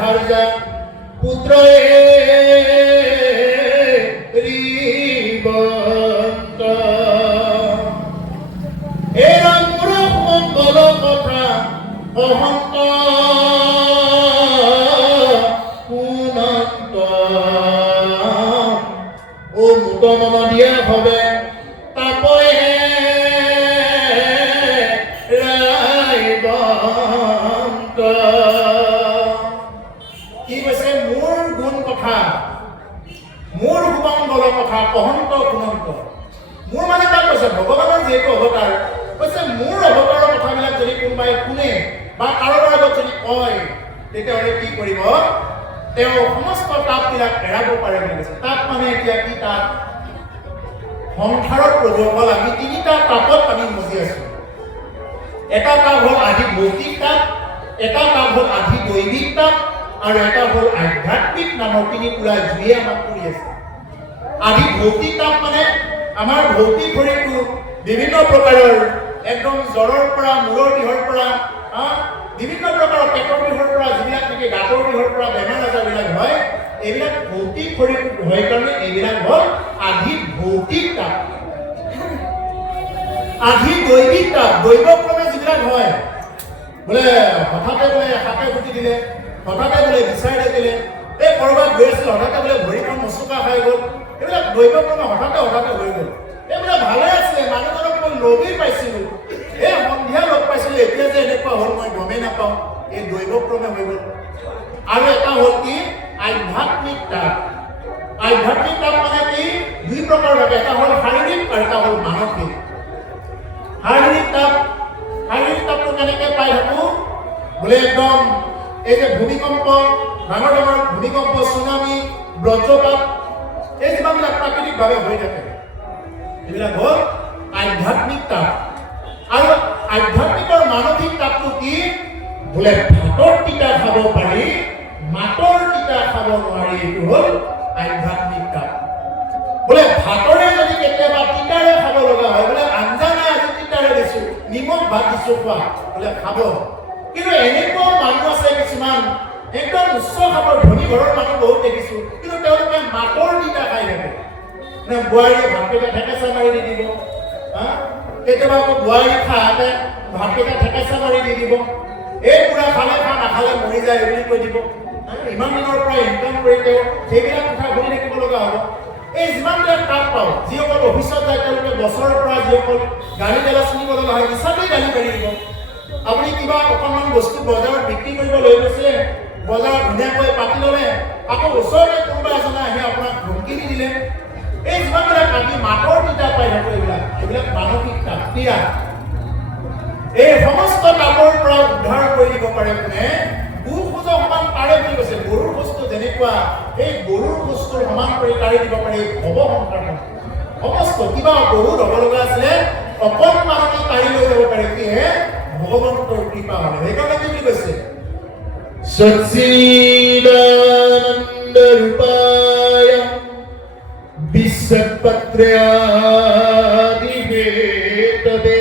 ভাৰ্যা পুত্ৰয়ে ৰিবন্ত। এৰা মোৰ মংগল কথা অহন্ত পুনন্ত, ও মুত মন দিয়া হবে তাপয়ে ৰাইবন্ত। কি কৈছে? মোৰ গুণ কথা, মোৰ সুমংগল কথা অহন্ত পুনন্ত। মোৰ মানে তাক কৈছে ভগৱানৰ যিহেতু অৱতাৰ, কৈছে মোৰ অৱতাৰৰ কথাবিলাক যদি কোনোবাই শুনে বা কাৰোবাৰ আগত যদি কয়, তেতিয়াহ'লে কি কৰিব? তেওঁ সমস্ত তাপবিলাক এৰাব পাৰে বুলি কৈছে। তাপ মানে এতিয়া কি? তাপ সংসাৰত প্ৰভুসকল আমি তিনিটা তাপত আমি মজি আছো। এটা তাপ হ'ল আদি ভৌতিক তাপ, এটা তাপ হ'ল আদি দৈবিক তাপ, আৰু এটা হ'ল আধ্যাত্মিক নামৰ তিনি পুৰা জুয়ে আমাক কৰি আছে। আদি ভৌতিক তাপ মানে আমাৰ ভৌতিক শৰীৰটো বিভিন্ন প্ৰকাৰৰ একদম জ্বৰৰ পৰা, মূৰৰ বিষৰ পৰা, বিভিন্ন প্ৰকাৰৰ পেটৰ বিষৰ পৰা, যিবিলাক নেকি গাঁতৰ বিষৰ পৰা বেমাৰ আজাৰবিলাক হয়, এইবিলাক ভৌতিক শৰীৰটো হয় কাৰণে এইবিলাক হ'ল আদি ভৌতিক তাপ। আদি দৈবিক তাপ, দৈৱক্ৰমে যিবিলাক হয়, বোলে হঠাতে বোলে হাতে ফুটি দিলে, হঠাতে বোলে বিচাই দিলে, এই ক'ৰবাত গৈ আছিল হঠাতে বোলে ভৰিখন মচুকা খাই গ'ল, এইবিলাক দৈৱক্ৰমে হঠাতে হৈ গ'ল। এইবিলাক ভালে আছিলে, মানুহজনক মই লগেই পাইছিলো, এই সন্ধিয়া লগ পাইছিলো, এতিয়া যে এনেকুৱা হ'ল মই গমেই নাপাওঁ। এই দৈৱক্ৰমে হৈ গ'ল। আৰু এটা হ'ল কি? আধ্যাত্মিক তাপ। আধ্যাত্মিক তাপ মানে কি? দুই প্ৰকাৰ থাকে, এটা হ'ল শাৰীৰিক আৰু এটা হ'ল মানসিক। শাৰীৰিক তাপটো কেনেকৈ পাই থাকো? বোলে একদম এই যে ভূমিকম্প, ডাঙৰ ডাঙৰ ভূমিকম্প, চুনামি, বজ্ৰপাত, এই যিমানবিলাক প্ৰাকৃতিকভাৱে হৈ থাকে, এইবিলাক হ'ল আধ্যাত্মিক তাপ। আৰু আধ্যাত্মিকৰ মানসিক তাপটো কি? বোলে ভাতৰ তিতা খাব পাৰি, মাতৰ তিতা খাব নোৱাৰি, এইটো হ'ল আধ্যাত্মিক তাপ। বোলে ভাতৰে যদি কেতিয়াবা তিতাৰে খাব লগা হয়, বোলে আঞ্জা নাই আজি তিতাৰে দিছো, নিমখ ভাত দিছো খোৱা, বোলে খাব। কিন্তু এনেকুৱাও মানুহ আছে কিছুমান একদম উচ্চ খাবৰ ধনী ঘৰৰ মানুহ বহুত দেখিছো, কিন্তু তেওঁলোকে মাতৰ তিতা খাই থাকে। বোৱাৰীয়ে ভাতকেইটা ঠেকেচা মাৰি দি দিব, কেতিয়াবা আকৌ বোৱাৰী খাওঁতে ভাতকেইটা ঠেকেচা মাৰি দি দিব, এই বুঢ়া খালে খা, নাখালে মৰি যায় বুলি কৈ দিব। ইমান দিনৰ পৰা ইনকাম কৰি তেওঁ সেইবিলাক কথা শুনি থাকিব লগা হ'ব। এই যিমানবিলাক তাপ পাওঁ, যিসকল অফিচত যায় তেওঁলোকে বছৰৰ পৰা যিসকল গাড়ী তেলা চিনিব লগা হয়, হিচাপেই গাড়ী পাৰি দিব। আপুনি কিবা অকণমান বস্তু বজাৰত বিক্ৰী কৰিব লৈ গৈছে, বজাৰত ধুনীয়াকৈ পাতি ল'লে, আকৌ ওচৰতে কোনোবা এজনে আহি আপোনাক ধমকি দি দিলে। এই যিমানবিলাক আমি মাতৰ তিতা পাই থাকোঁ, এইবিলাক মানসিক তাপ, পীড়া। এই সমস্ত তাপৰ পৰা উদ্ধাৰ কৰি দিব পাৰে কোনে? দুখোজ সমান পাৰে বুলি কৈছে। গৰুৰ খোজটো যেনেকুৱা, এই গৰুৰ খোজটোৰ সমান কৰি কাঢ়ি দিব পাৰে ভৱ সংসাৰখন। সমস্ত কিবা বহুত হ'ব লগা আছিলে, অকণমানতে কাঢ়ি লৈ যাব পাৰে, কিহে? ভগৱন্তৰ কৃপা হ'লে। সেইকাৰণে কি বুলি কৈছে? সচ্চিদানন্দ ৰূপায় বিশ্বপত্ৰ্যাদিহেতবে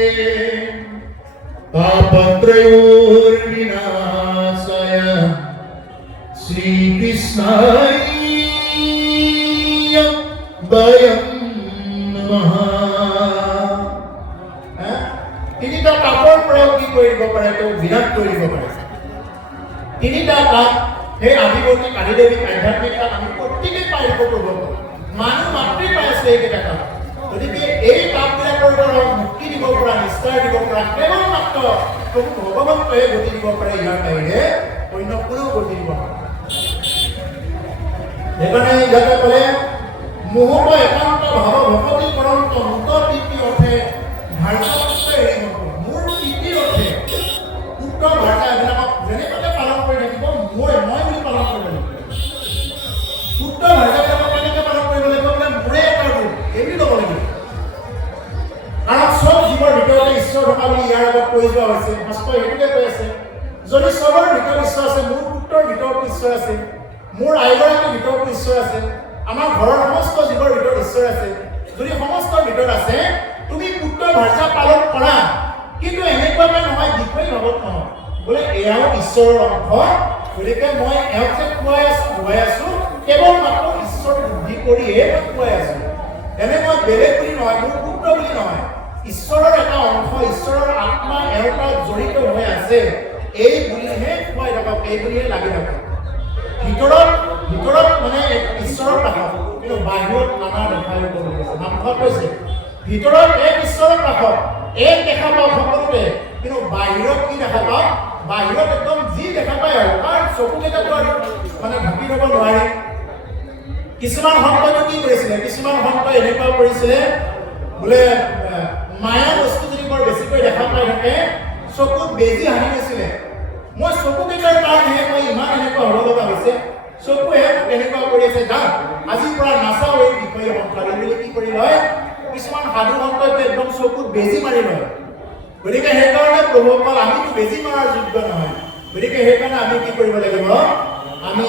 পাপত্ৰয়োৰ্বিনাশায় শ্ৰীকৃষ্ণায় বয়ং নমঃ। তিনিটা তাপৰ পৰাও কি কৰিব পাৰে? তেওঁ বিনাশ কৰিব পাৰে। তিনিটা তাপ, সেই আদিভৌতিক, আদিদৈবিক, আধ্যাত্মিক তাপ আমি প্ৰত্যেকেই পাই থাকোঁ প্ৰভু। মানুহ মাত্ৰেই পাই আছে এইকেইটা তাপ। গতিকে এই তাপবিলাকৰ পৰা মুক্তি দিব পৰা নিষ্ঠাৰ দিব পৰা কেৱল মাত্ৰ প্ৰভু ভগৱন্তয়ে গতি দিব পাৰে ইয়াৰ বাহিৰে অন্য কোনেও গতি দিব নোৱাৰে সেইকাৰণে ইয়াতে ক'লে মোহক একান্ত ভাৱ ভকতি কৰন্ত মুত প্ৰীতি অৰ্থে ভাৰ্যাপুত্ৰ এৰি মোৰ প্ৰীতিৰ অৰ্থে পুত্ৰ ভাৰ্যা এইবিলাকক যেনেকৈ পালন কৰি থাকিব মই বুলি পালন কৰিব লাগিব পুত্ৰ ভাৰ্যাবিলাকক কেনেকৈ পালন কৰিব লাগিব বোলে মোৰে এটা ৰূপ এইবুলি ল'ব লাগিব কাৰণ চব জীৱৰ ভিতৰতে ঈশ্বৰ থকা বুলি ইয়াৰ আগত কৈ যোৱা হৈছে শাস্ত্ৰই সেইটোকে কৈ আছে যদি চবৰ ভিতৰত ঈশ্বৰ আছে মোৰ পুত্ৰৰ ভিতৰতো ঈশ্বৰ আছে মোৰ আইগৰাকীৰ ভিতৰতো ঈশ্বৰ আছে আমাৰ ঘৰৰ সমস্ত জীৱৰ ভিতৰত ঈশ্বৰ আছে যদি সমস্তৰ ভিতৰত আছে তুমি পুত্ৰ ভাৰ্যা পালন কৰা কিন্তু এনেকুৱাকৈ নহয় বিষয় ভাৱত নহয় বোলে এয়াও ঈশ্বৰৰ অংশ গতিকে মই এওঁক যে খুৱাই আছো কেৱল মাত্ৰ ঈশ্বৰ বুদ্ধি কৰিয়ে খুৱাই আছো এনে মই বেলেগ বুলি নহয় মোৰ পুত্ৰ বুলি নহয় ঈশ্বৰৰ এটা অংশ ঈশ্বৰৰ আত্মা এওঁৰ লগত জড়িত হৈ আছে এই বুলিহে খুৱাই থাকক এই বুলিহে লাগি থাকক ভিতৰত মানে ঈশ্বৰৰ কাষত কিন্তু বাহিৰত নানা দেখাই নামঘৰত কৈছে ভিতৰত এক ঈশ্বৰৰ কাষত এক দেখা পাওঁ সকলোতে কিন্তু বাহিৰত কি দেখা পাওঁ বাহিৰত একদম যি দেখা পায় আৰু তাৰ চকুকেইটাতো আৰু মানে ঢাকি থ'ব নোৱাৰে কিছুমান সন্তই কি কৰিছিলে কিছুমান সন্তই এনেকুৱা কৰিছিলে বোলে মায়া বস্তু যদি বৰ বেছিকৈ দেখা পাই থাকে চকুত বেজি সানি লৈছিলে মই চকুকেইটাৰ কাৰণেহে মই ইমান এনেকুৱা হ'ব লগা হৈছে চকুহে এনেকুৱা কৰি আছে যা আজিৰ পৰা নাচাওঁ এই বিষয়ে সংসাৰ বুলি কি কৰি লয় কিছুমান সাধু সন্তই একদম চকুত বেজি মাৰি লয় গতিকে সেইকাৰণে প্ৰভুসকল আমিতো বেজি মৰাৰ যোগ্য নহয় গতিকে সেইকাৰণে আমি কি কৰিব লাগিব আমি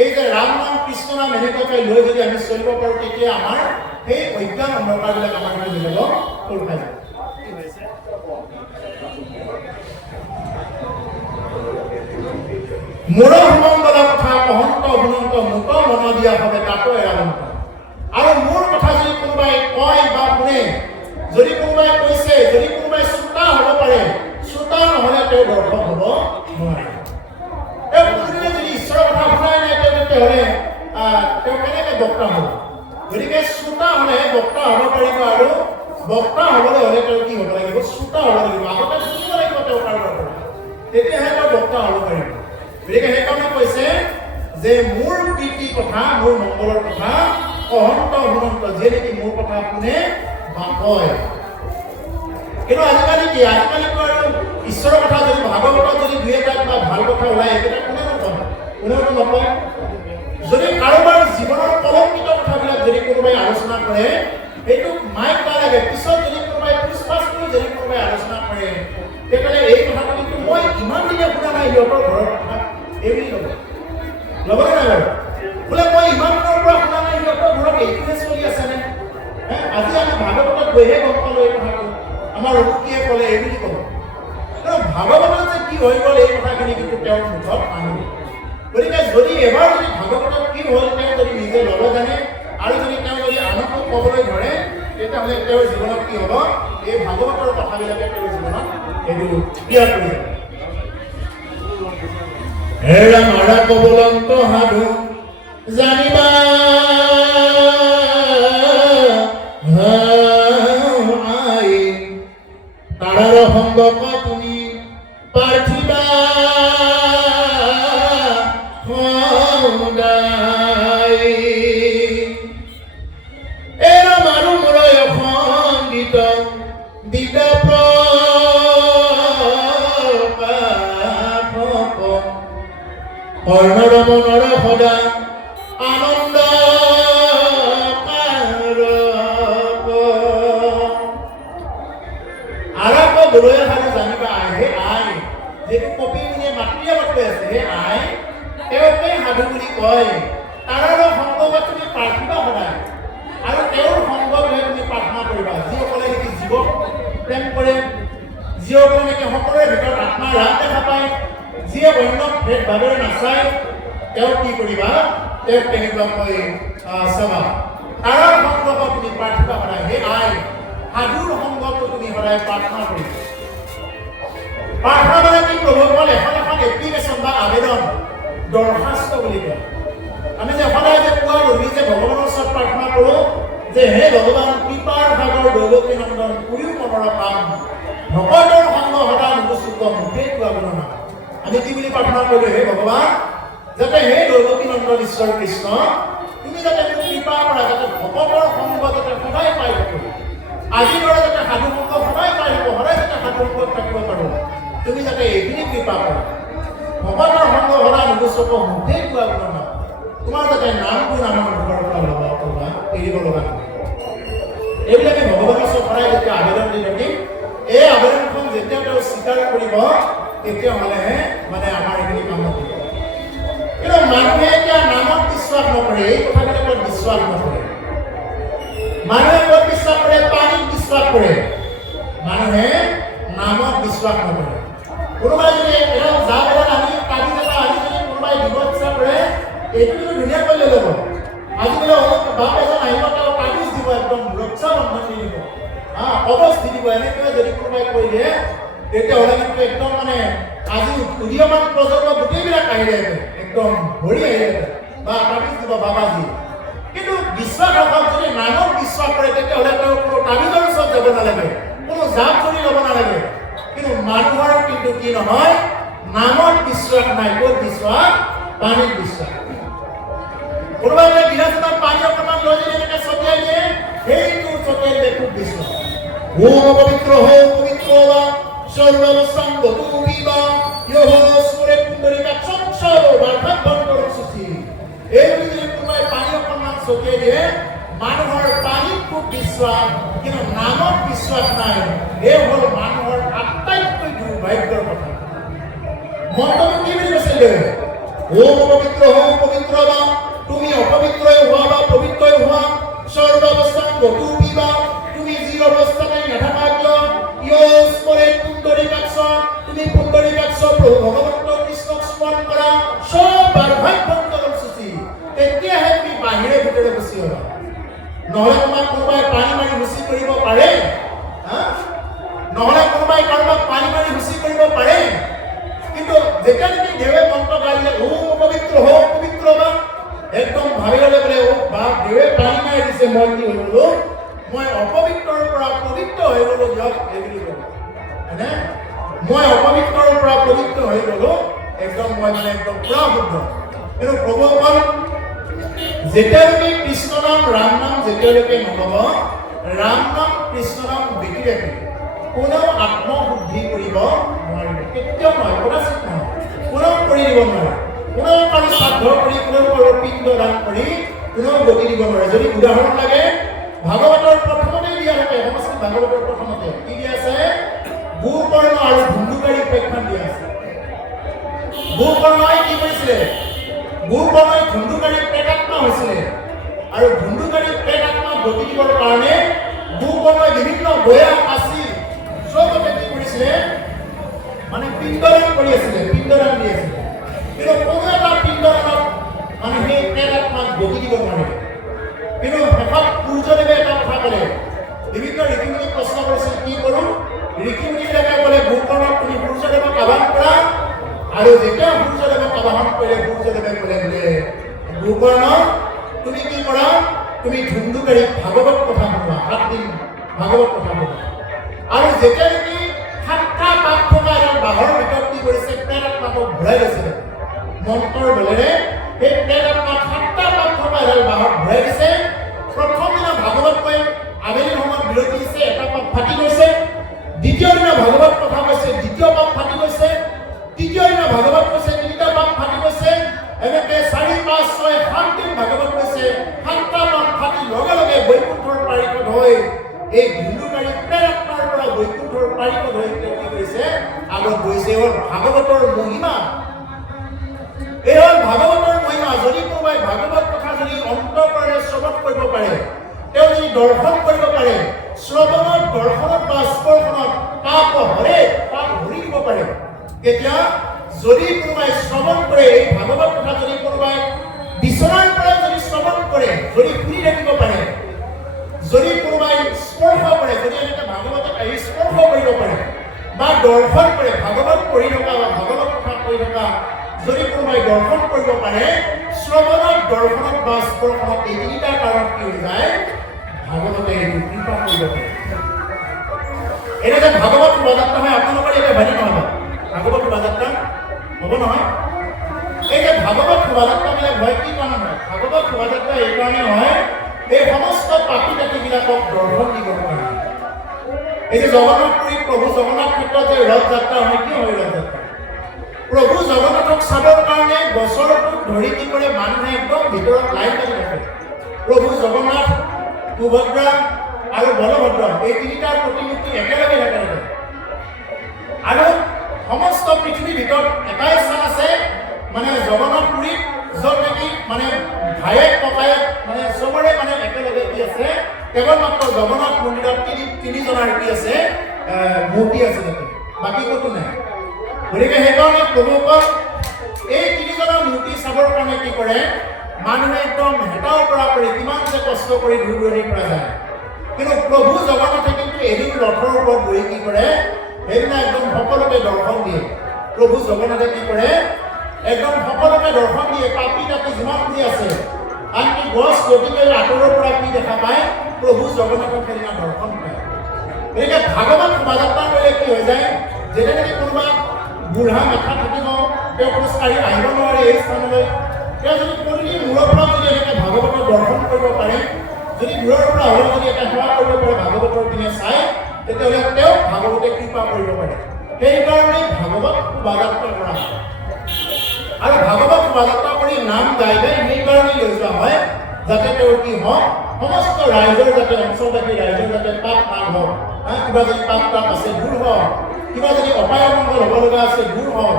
এই যে ৰাম নাম কৃষ্ণ নাম এনেকুৱাকৈ লৈ যদি আমি চলিব পাৰোঁ তেতিয়া আমাৰ সেই অজ্ঞান অন্ধকাৰবিলাক আমাৰ হৈ যাব খোল খাই যাব মোৰ সুমংগলা কথা অহন্ত অভিনন্ত মুত মন দিয়া হবে তাতো এৰালন্ত আৰু মোৰ কথা যদি কোনোবাই কয় বা শুনে যদি কোনোবাই কৈছে যদি কোনোবাই শ্ৰোতা হ'ব পাৰে শ্ৰোতা নহ'লে তেওঁ দৰ্শক হ'ব নোৱাৰে এই কোনোদিনে যদি ঈশ্বৰৰ কথা শুনাই নাই তেতিয়াহ'লে তেওঁ কেনেকৈ বক্তা হ'ব গতিকে শ্ৰোতা হ'লেহে বক্তা হ'ব পাৰিব আৰু বক্তা হ'বলৈ হ'লে তেওঁ কি হ'ব লাগিব শ্ৰোতা হ'ব লাগিব আগতে শুনিব লাগিব তেওঁ কাৰোবাৰ পৰা তেতিয়াহে তেওঁ বক্তা হ'ব পাৰিব গতিকে সেইকাৰণে কৈছে যে মোৰ প্ৰীতি কথা মোৰ মংগলৰ কথা অহন্ত অভিনন্ত যিয়ে নেকি মোৰ কথা শুনে বা কয় কিন্তু আজিকালি কি আজিকালিতো আৰু ঈশ্বৰৰ কথা যদি ভাগৱতত যদি দুই এটা কিবা ভাল কথা ওলায় এইকেইটা কোনেও নকয় যদি কাৰোবাৰ জীৱনৰ কলংকিত কথাবিলাক যদি কোনোবাই আলোচনা কৰে সেইটো মাইক নালাগে পিছত যদি কোনোবাই পুষ্পাছ কৰি যদি কোনোবাই আলোচনা কৰে তেতিয়াহ'লে এই কথাটো কিন্তু মই ইমান দিনে শুনা নাই সিহঁতৰ ঘৰৰ কথা এইবুলি ল'বনে নাই বাৰু বোলে মই ইমান দিনৰ পৰা শুনা নাই সিহঁতৰ ঘৰত এইটোহে চলি আছেনে আজি আমি ভাগৱতত গৈহে গম পালোঁ এই কথাটো আমাৰ অমুকীয়ে ক'লে এইবুলি ক'ব কিন্তু ভাগৱতত যে কি হৈ গ'ল এই কথাখিনি কিন্তু তেওঁৰ মুখত আনিব গতিকে যদি এবাৰ যদি ভাগৱতত কি হ'ল তেওঁ যদি নিজে ল'ব জানে আৰু যদি তেওঁ যদি আনকো ক'বলৈ ধৰে তেতিয়াহ'লে তেওঁৰ জীৱনত কি হ'ব এই ভাগৱতৰ কথাবিলাকে তেওঁৰ জীৱনত এইটো ক্ৰিয়া কৰি যাব হেৰা মাৰা কবলন্ত সাধু জানিবা তাৰাৰ সংগক তুমি পাৰ্থিবা সদায় এৰা মাৰো মূৰয় সংগীত দিদা কৰ্ণৰ মনৰ সদা আনন্দ আৰম্ভ বলয় সাধু জানিবা হে আই যিটো কপি মুনিয়ে মাতৃয়ে মাতি আছে হে আই তেওঁকে সাধু বুলি কয় তাৰাৰ সংগত তুমি প্ৰাৰ্থিবা সদায় আৰু তেওঁৰ সংগত লৈ তুমি প্ৰাৰ্থনা কৰিবা যিসকলে নেকি জীৱক প্ৰেম কৰে যিসকলে নেকি সকলোৰে ভিতৰত আত্মাৰ ৰাগ দেখা পায় যিয়ে অন্য ভেদ ভাৱেৰে নাচায় তেওঁ কি কৰিবা তেওঁ কেনেকুৱাকৈ চাবা তাৰাৰ সংগত তুমি প্ৰাৰ্থিবা সদায় হে আই সাধুৰ সংগত তুমি সদায় প্ৰাৰ্থনা কৰিবা প্ৰাৰ্থনা মানে কি প্ৰভুসকল এখন এপ্লিকেশ্যন বা আবেদন দৰখাস্ত বুলি কয় আমি যে সদায় যে কোৱা গধূলি যে ভগৱানৰ ওচৰত প্ৰাৰ্থনা কৰোঁ যে হে ভগৱান কৃপাৰ ভাগৰ দৈৱকী নন্দন পুৰি আমি কি বুলি প্ৰাৰ্থনা কৰিলো, হে ভগৱান, যাতে হে দৈৱকী নন্দন ঈশ্বৰ কৃষ্ণ, তুমি যাতে মোক কৃপা কৰা, যাতে ভকতৰ সংগ যাতে সদায় পাই থাকো, আজিৰ দৰে যাতে সাধু সংগ সদায় পাই থাকো, সদায় যাতে সাধু সংগত থাকিব পাৰো, তুমি যাতে এইখিনি কৃপা কৰা। ভকতৰ সংগ সদায় নুগুচক মুঠেই কোৱা গুণ, তোমাৰ যাতে নাম গুণ আমাৰ মুখৰ পৰা ল'বা এৰিব লগা নহয়। এইবিলাকে ভগৱানৰ ওচৰত সদায় যেতিয়া আবেদন দি থাকিম, এই আবেদনখন যেতিয়া তেওঁ স্বীকাৰ কৰিব, তেতিয়াহ'লেহে মানে আমাৰ এইখিনি কামত দিব। কিন্তু মানুহে এতিয়া নামত বিশ্বাস নকৰে, এই কথাবিলাকত বিশ্বাস নকৰে। মানুহে ক'ত বিশ্বাস কৰে? পানীত বিশ্বাস কৰে। মানুহে নামত বিশ্বাস নকৰে। কোনোবাই যদি এটা জাপ এডাল আনি কাটি এটা আনি যদি কোনোবাই দিব ইচ্ছা কৰে, এইটো কিন্তু ধুনীয়াকৈ লৈ ল'ব। আজিকালি অলপ বাপ এজন আহিব, তেওঁ কাটি দিব, একদম ৰক্ষা বন্ধন দি দিব, কবচ দি দিব। এনেকৈ যদি কোনোবাই কৈ দিয়ে, তেতিয়াহ'লে কিন্তু একদম মানে আজি উদীয়মান প্ৰজন্ম গোটেইবিলাক আহিলে একদম ভৰি আহিলে বা কাটি দিব বাবাজী। কিন্তু বিশ্বাসক যদি নামত বিশ্বাস কৰে, তেতিয়াহ'লে তেওঁ কোনো তাবিজৰ ওচৰত যাব নালাগে, কোনো জাপ ধৰি ল'ব নালাগে। কিন্তু মানুহৰ কিন্তু কি নহয়, নামত বিশ্বাস নাই। ক'ত বিশ্বাস? পানীত বিশ্বাস। কোনোবাই গিলাচত পানী অকণমান লৈ যদি এনেকৈ ছটিয়াই দিয়ে, সেইটো ছটিয়াই দিলে খুব বিশ্বাস। ওম পবিত্ৰ হও পবিত্ৰ বা সৰ্বাবস্থান গতুবিবা ইহ সুৰে পুণ্ডৰিকা সংসাৰ বাৰ্ধক্য সুচি। এই যদি কোনোবাই পানী অকণমান ছটিয়াই দিয়ে, মানুহৰ পানীত খুব বিশ্বাস, কিন্তু নামত বিশ্বাস নাই। এই হ'ল মানুহৰ আটাইতকৈ দুৰ্ভাগ্যৰ কথা। মন্ত্ৰটো কি বুলি কৈছিলে? ওম পবিত্ৰ হও পবিত্ৰ বা, তুমি অপবিত্ৰই হোৱা বা পবিত্ৰই হোৱা, সৰ্বাবস্থান গতুবিবা, তুমি যি অৱস্থাতে নাথাকা কিয়, ইয়স কৰে পুণ্ডৰিকাক্ষ, তুমি পুণ্ডৰিকাক্ষ প্ৰভু ভগবন্ত কৃষ্ণক স্মৰণ কৰা, সব বাৰ্ধক্যৰ সূচী। তেতিয়াহে তুমি বাহিৰে ভিতৰে গুচি হ'বা। নহ'লে তোমাক কোনোবাই পানী মাৰি হুঁচি কৰিব পাৰে? নহ'লে কোনোবাই কাৰোবাক পানী মাৰি হুঁচি কৰিব পাৰে? কিন্তু যেতিয়া নেকি দেৱে মন্ত্ৰ গাইলে, ওম পবিত্ৰ হও পবিত্ৰ বা, একদম ভাবি ল'লে বোলে, অ' বাপ, দেৱে পানী মাৰি দিছে, মই কি হৈ গ'লো, মই অপবিত্ৰৰ পৰা পবিত্ৰ হৈ গ'লো, দিয়ক এই বুলি ক'লো। হয়নে? মই অপবিত্ৰৰ পৰা পবিত্ৰ হৈ গ'লো, একদম মই মানে একদম পুৰা শুদ্ধ। কিন্তু প্ৰভুসকল, যেতিয়ালৈকে কৃষ্ণ নাম ৰাম নাম যেতিয়ালৈকে নল'ব, ৰাম নাম কৃষ্ণ নাম বিকি ৰাখি কোনেও আত্মশুদ্ধি কৰিব নোৱাৰিব। কেতিয়াও নহয়, কদাচিত নহয়, কোনেও কৰি দিব নোৱাৰে। কোনেও কাৰো শ্ৰাদ্ধ কৰি, কোনেও কাৰো পিণ্ড দান কৰি কোনেও গতি দিব নোৱাৰে। যদি উদাহৰণ লাগে, ভাগৱতৰ প্ৰথমতে দিয়া থাকে, সংস্কৃত ভাগৱতৰ প্ৰথমতে কি দিয়া আছে? গোকৰ্ণ আৰু ধুন্দুকাৰী উপাখ্যান দিয়া আছে। গোকৰ্ণই কি কৰিছিলে? গোকৰ্ণই ধুন্দুকাৰী প্ৰেতাত্মা হৈছিলে, আৰু ধুন্দুকাৰী প্ৰেতাত্মা গতি দিবৰ কাৰণে গোকৰ্ণই বিভিন্ন গয়া কাচি চবতে কি কৰিছিলে? মানে পিণ্ডদান কৰি আছিলে, পিণ্ডদান দি আছিলে। কিন্তু কোনো এটা পিণ্ডদানত মানে সেই প্ৰেতাত্মাক গতি দিব নোৱাৰে। কিন্তু শেষত সূৰ্যদেৱে এটা কথা ক'লে, বিভিন্ন ঋষিমুনিক প্ৰশ্ন কৰিছিল, কি কৰোঁ? ঋষিমুনিবিলাকে ক'লে, গোকৰ্ণক তুমি সূৰ্যদেৱক আহ্বান কৰা। আৰু যেতিয়া সূৰ্যদেৱক আহ্বান কৰিলে, সূৰ্যদেৱে ক'লে বোলে, গোকৰ্ণ তুমি কি কৰা? তুমি ধুন্দুকাৰীক ভাগৱত কথা শুনোৱা, 7 দিন ভাগৱত কথা শুনোৱা। আৰু যেতিয়া নেকি 7টা পাত থকা এডাল বাঁহৰ ভিতৰত কি কৰিছে? প্ৰেতাত্মাক ঘূৰাই লৈছিলে মন্ত্ৰৰ বলেৰে। সেই প্ৰেতাত্মাক 7টা পাত থকা এডাল বাঁহত ঘূৰাই দিছে। প্ৰথম দিনা ভাগৱত কৈ আবেলি সময়ত বিৰতি দিছে, এটা পাত ফাটি গৈছে। দ্বিতীয় দিনা ভাগৱত কথা কৈছে, দ্বিতীয় পাত ফাটি গৈছে। তৃতীয় দিনা ভাগৱত কৈছে, 3টা পাত ফাটি গৈছে। এনেকে 4, 5, 6, 7 দিন ভাগৱত কৈছে। 7টা পাত ফাটি লগে লগে বৈকুণ্ঠৰ পাৰিষদ হৈ, এই ধুন্দুকাৰী প্ৰেতাত্মাৰ পৰা বৈকুণ্ঠৰ পাৰিষদ হৈ কি কৰিছে? আগত গৈছে। হ'ল ভাগৱতৰ মহিমা। এই হ'ল ভাগৱতৰ মহিমা। যদি কোনোবাই ভাগৱত কথা যদি অন্তঃকৰণে শ্ৰৱণ কৰিব পাৰে, তেওঁ যদি দৰ্শন কৰিব পাৰে, শ্ৰৱণত, দৰ্শনত বা স্পৰ্শনত পাপ হৰে, পাপ হৰি দিব পাৰে। এতিয়া যদি কোনোবাই শ্ৰৱণ কৰে, এই ভাগৱত কথা যদি কোনোবাই বিচনাৰ পৰা যদি শ্ৰৱণ কৰে, যদি শুনি থাকিব পাৰে, যদি কোনোবাই স্পৰ্শ কৰে, যদি এনেকৈ ভাগৱতত আহি স্পৰ্শ কৰিব পাৰে বা দৰ্শন কৰে, ভাগৱত পঢ়ি থকা বা ভাগৱত কথা কৈ থকা যদি কোনোবাই দৰ্শন কৰিব পাৰে, শ্ৰৱণত, দৰ্শনত বা স্পৰ্শনত, এই 3টা কাৰণত কি হৈ যায়? ভাগৱতে এইটো কৃপা কৰিব পাৰে। এনেকৈ ভাগৱত শোভাযাত্ৰা হয়। আপোনালোকৰ এতিয়া ভালে নহ'ব, ভাগৱত শোভাযাত্ৰা হ'ব নহয়? এই যে ভাগৱত শোভাযাত্ৰাবিলাক হয় কি কাৰণে হয়? ভাগৱত শোভাযাত্ৰা এই কাৰণে হয় এই সমস্ত পাপী তাতীবিলাকক দৰ্শন দিবৰ কাৰণে। এই যে জগন্নাথ পুৰীত প্ৰভু জগন্নাথ ক্ষেত্ৰত যে ৰথ যাত্ৰা হয়, কি হয় ৰথ যাত্ৰা? প্ৰভু জগন্নাথক চাবৰ কাৰণে বছৰটোত ধৰি কি কৰে মানুহে একদম ভিতৰত লাইন লাগি থাকে। প্ৰভু জগন্নাথ, সুভদ্ৰা আৰু বলভদ্ৰ এই তিনিটাৰ প্ৰতিমূৰ্তি একেলগে থাকে আৰু সমস্ত পৃথিৱীৰ ভিতৰত এটাই স্থান আছে মানে জগন্নাথ পুৰীত য'ত নেকি মানে ভায়েক ককায়েক মানে চবৰে মানে একেলগে কি আছে, কেৱল মাত্ৰ জগন্নাথ মন্দিৰত তিনিজনৰ কি আছে মূৰ্তি আছে তাতে, বাকী ক'তো নাই। গতিকে সেইকাৰণে প্ৰভুসকল এই তিনিজনৰ মূৰ্তি চাবৰ কাৰণে কি কৰে মানুহে একদম হেতাৰ পৰা কৰি কিমান যে কষ্ট কৰি দূৰ দূৰণিৰ পৰা যায়। কিন্তু প্ৰভু জগন্নাথে কিন্তু এদিন ৰথৰ ওপৰত বহি কি কৰে সেইদিনা একদম সকলোকে দৰ্শন দিয়ে। প্ৰভু জগন্নাথে কি কৰে একদম সকলোকে দৰ্শন দিয়ে। পাপী তাপী যিমানখিনি আছে আনকি গছ গতিকে আঁতৰৰ পৰা কি দেখা পায় প্ৰভু জগন্নাথক সেইদিনা দৰ্শন পায়। গতিকে ভাগৱত শোভাযাত্ৰা কৰিলে কি হৈ যায়, যেতিয়া নেকি কোনোবা বুঢ়া মাথা থাকিব তেওঁ খোজকাঢ়ি আহিব নোৱাৰে এই স্থানলৈ, তেওঁ যদি প্ৰতিদিন মূৰৰ পৰা যদি এনেকৈ ভাগৱতৰ দৰ্শন কৰিব পাৰে, যদি দূৰৰ পৰা হ'লেও যদি এটা সেৱা কৰিব পাৰে ভাগৱতৰ পিনে চাই, তেতিয়াহ'লে তেওঁ ভাগৱতে কৃপা কৰিব পাৰে। সেইকাৰণে ভাগৱত শোভাযাত্ৰা কৰা হয় আৰু ভাগৱত শোভাযাত্ৰা কৰি নাম গাই গাই সেইকাৰণে লৈ যোৱা হয় যাতে তেওঁৰ কি হওক সমস্ত ৰাইজৰ যাতে অঞ্চলবাসী ৰাইজৰ যাতে পাপ নাম হওক, কিবা যদি পাপ তাপ আছে দূৰ হওক, কিবা যদি অপায় মংগল হ'ব লগা আছে দূৰ হওক,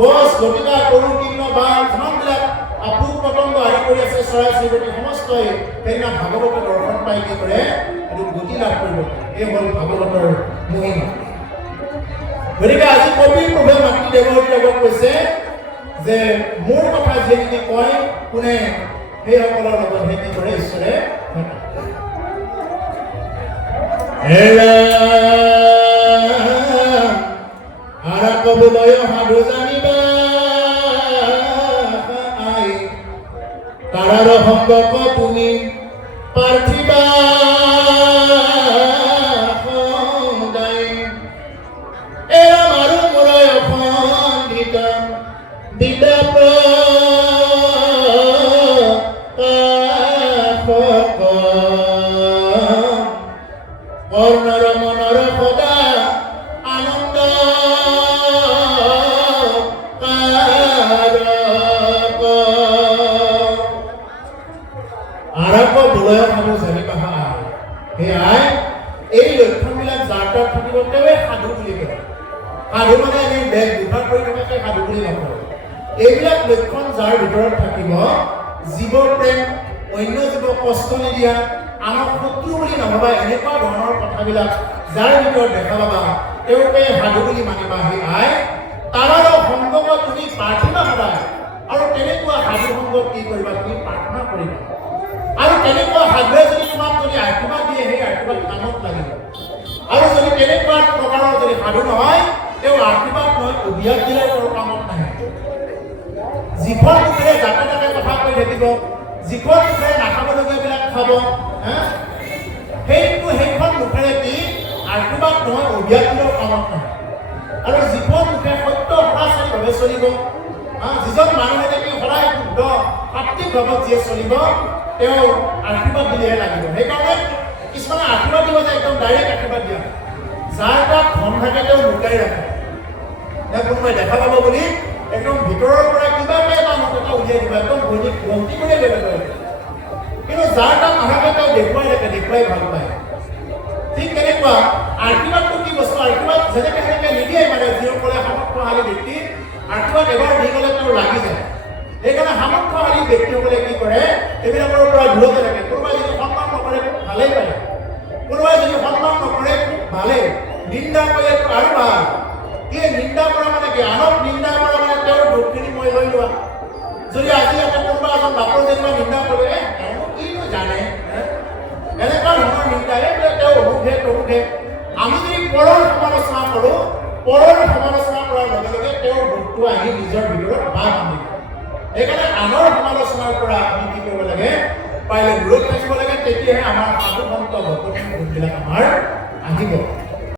গছ লতিকা গৰু কীৰ্ণ বা যিমানবিলাক পোক পতংগ আদি কৰি আছে চৰাই চিৰিকটি সমস্তই সেইদিনা ভাগৱতৰ দৰ্শন পাই কি কৰে এইটো গতি লাভ কৰিব পাৰে। এই হ'ল ভাগৱতৰ মহিমা। গতিকে আজি কবিৰ প্ৰভে মাতৃ দেৱহতীক কৈছে যে মোৰ কথা যিখিনি কয় কোনে সেইসকলৰ লগত সেই কি কৰে ঈশ্বৰে আৰা কবলৈ সাধু জানিবা তাৰাৰ সম্পৰ্ক তুমি পাৰ্থিবা সদায় এৰা মাৰো মূৰয় অখণ্ডিত বিদ্যা কৰ্ণৰ মনৰ সদা আনন্দ আৰম্ভ বলয় সাধু জানিবা সেয়াই এই লক্ষণবিলাক যাৰ তাত থাকিব তেওঁৱে সাধু বুলি কয়। সাধু মানে এনেই বেগ বিভাগ কৰি থকাকে সাধু বুলি নকয়। এইবিলাক লক্ষণ যাৰ ভিতৰত থাকিব, জীৱ প্ৰেম, অন্য জীৱক কষ্ট নিদিয়া, আনক শত্ৰু বুলি নভবা, এনেকুৱা ধৰণৰ কথাবিলাক যাৰ ভিতৰত দেখা পাবা তেওঁকে সাধু বুলি মানিবা। সেয়াই তাৰাৰ সংগত তুমি প্ৰাৰ্থনা সদায় আৰু তেনেকুৱা সাধু সংগত কি কৰিবা তুমি প্ৰাৰ্থনা কৰিবা আৰু তেনেকুৱা সাধুৱে যদি তোমাক যদি আশীৰ্বাদ দিয়ে সেই আশীৰ্বাদ কামত লাগিব। আৰু যদি তেনেকুৱা প্ৰকাৰৰ যদি সাধু নহয় তেওঁ আশীৰ্বাদ নহয় অভিয়াস দিলে তেওঁৰ কামত নাহে। যিখন মুখেৰে যাতে তাতে কথা কৈ থাকিব, যিখন মুখেৰে নাখাবলগীয়াবিলাক খাব, সেইখন মুখেৰে কি আশীৰ্বাদ নহয় অভিয়াস দিলেও কামত নাহে। আৰু যিখন মুখে সত্য সদাচাৰীভাৱে চলিব, যিজন মানুহে নেকি সদায় শুদ্ধ সাত্বিক ভাৱত যিয়ে চলিব তেওঁ আশীৰ্বাদ দিলেহে লাগিব। সেইকাৰণে কিছুমানে আশীৰ্বাদ দিব যে একদম ডাইৰেক্ট আশীৰ্বাদ দিয়া, যাৰ তাত ধন থাকে তেওঁ লুকাই ৰাখে, কোনোবাই দেখা পাব বুলি একদম ভিতৰৰ পৰা কিবাকে এটা মত এটা উলিয়াই দিব, একদম গন্তি কৰিয়ে লৈ যাব। কিন্তু যাৰ তাত নাথাকে তেওঁ দেখুৱাই থাকে, দেখুৱাই ভাল পায়। ঠিক তেনেকুৱা আশীৰ্বাদটো কি বস্তু, আশীৰ্বাদ যেনেকে সেনেকে নিদিয়ে মানে যিসকলে সামৰ্থ্যশালী ব্যক্তি আশীৰ্বাদ এবাৰ দি গ'লে তেওঁ লাগি যায়। সেইকাৰণে সামৰ্থ্যশালী ব্যক্তিসকলে কি কৰে এইবিলাকৰ পৰা দূৰতে থাকে। কোনোবাই যদি সন্মান নকৰে ভালেই পায়, কোনোবাই যদি সন্মান নকৰে ভালেই, নিন্দা কৰিলে আৰু ভাল। কি নিন্দা কৰা মানে কি, আনক নিন্দা কৰা মানে তেওঁৰ দুখখিনি মই লৈ লোৱা। যদি আজি এটা কোনোবা এজন বাপৰ যেনিবা নিন্দা কৰে তেওঁ কিনো জানে, এনেকুৱা ধৰণৰ নিন্দা এইবিলাক তেওঁ অমুখে তমুখে। আমি যদি পৰৰ সমালোচনা কৰোঁ, পৰৰ সমালোচনা কৰাৰ লগে লগে তেওঁৰ দুখটো আহি নিজৰ ভিতৰত বাঘ আনিব। সেইকাৰণে আনৰ সমালোচনাৰ পৰা আমি কি কৰিব লাগে, পাৰিলে দূৰত থাকিব লাগে, তেতিয়াহে আমাৰ সাধু সন্ত ভকতৰ গুণবিলাক আমাৰ আহিব।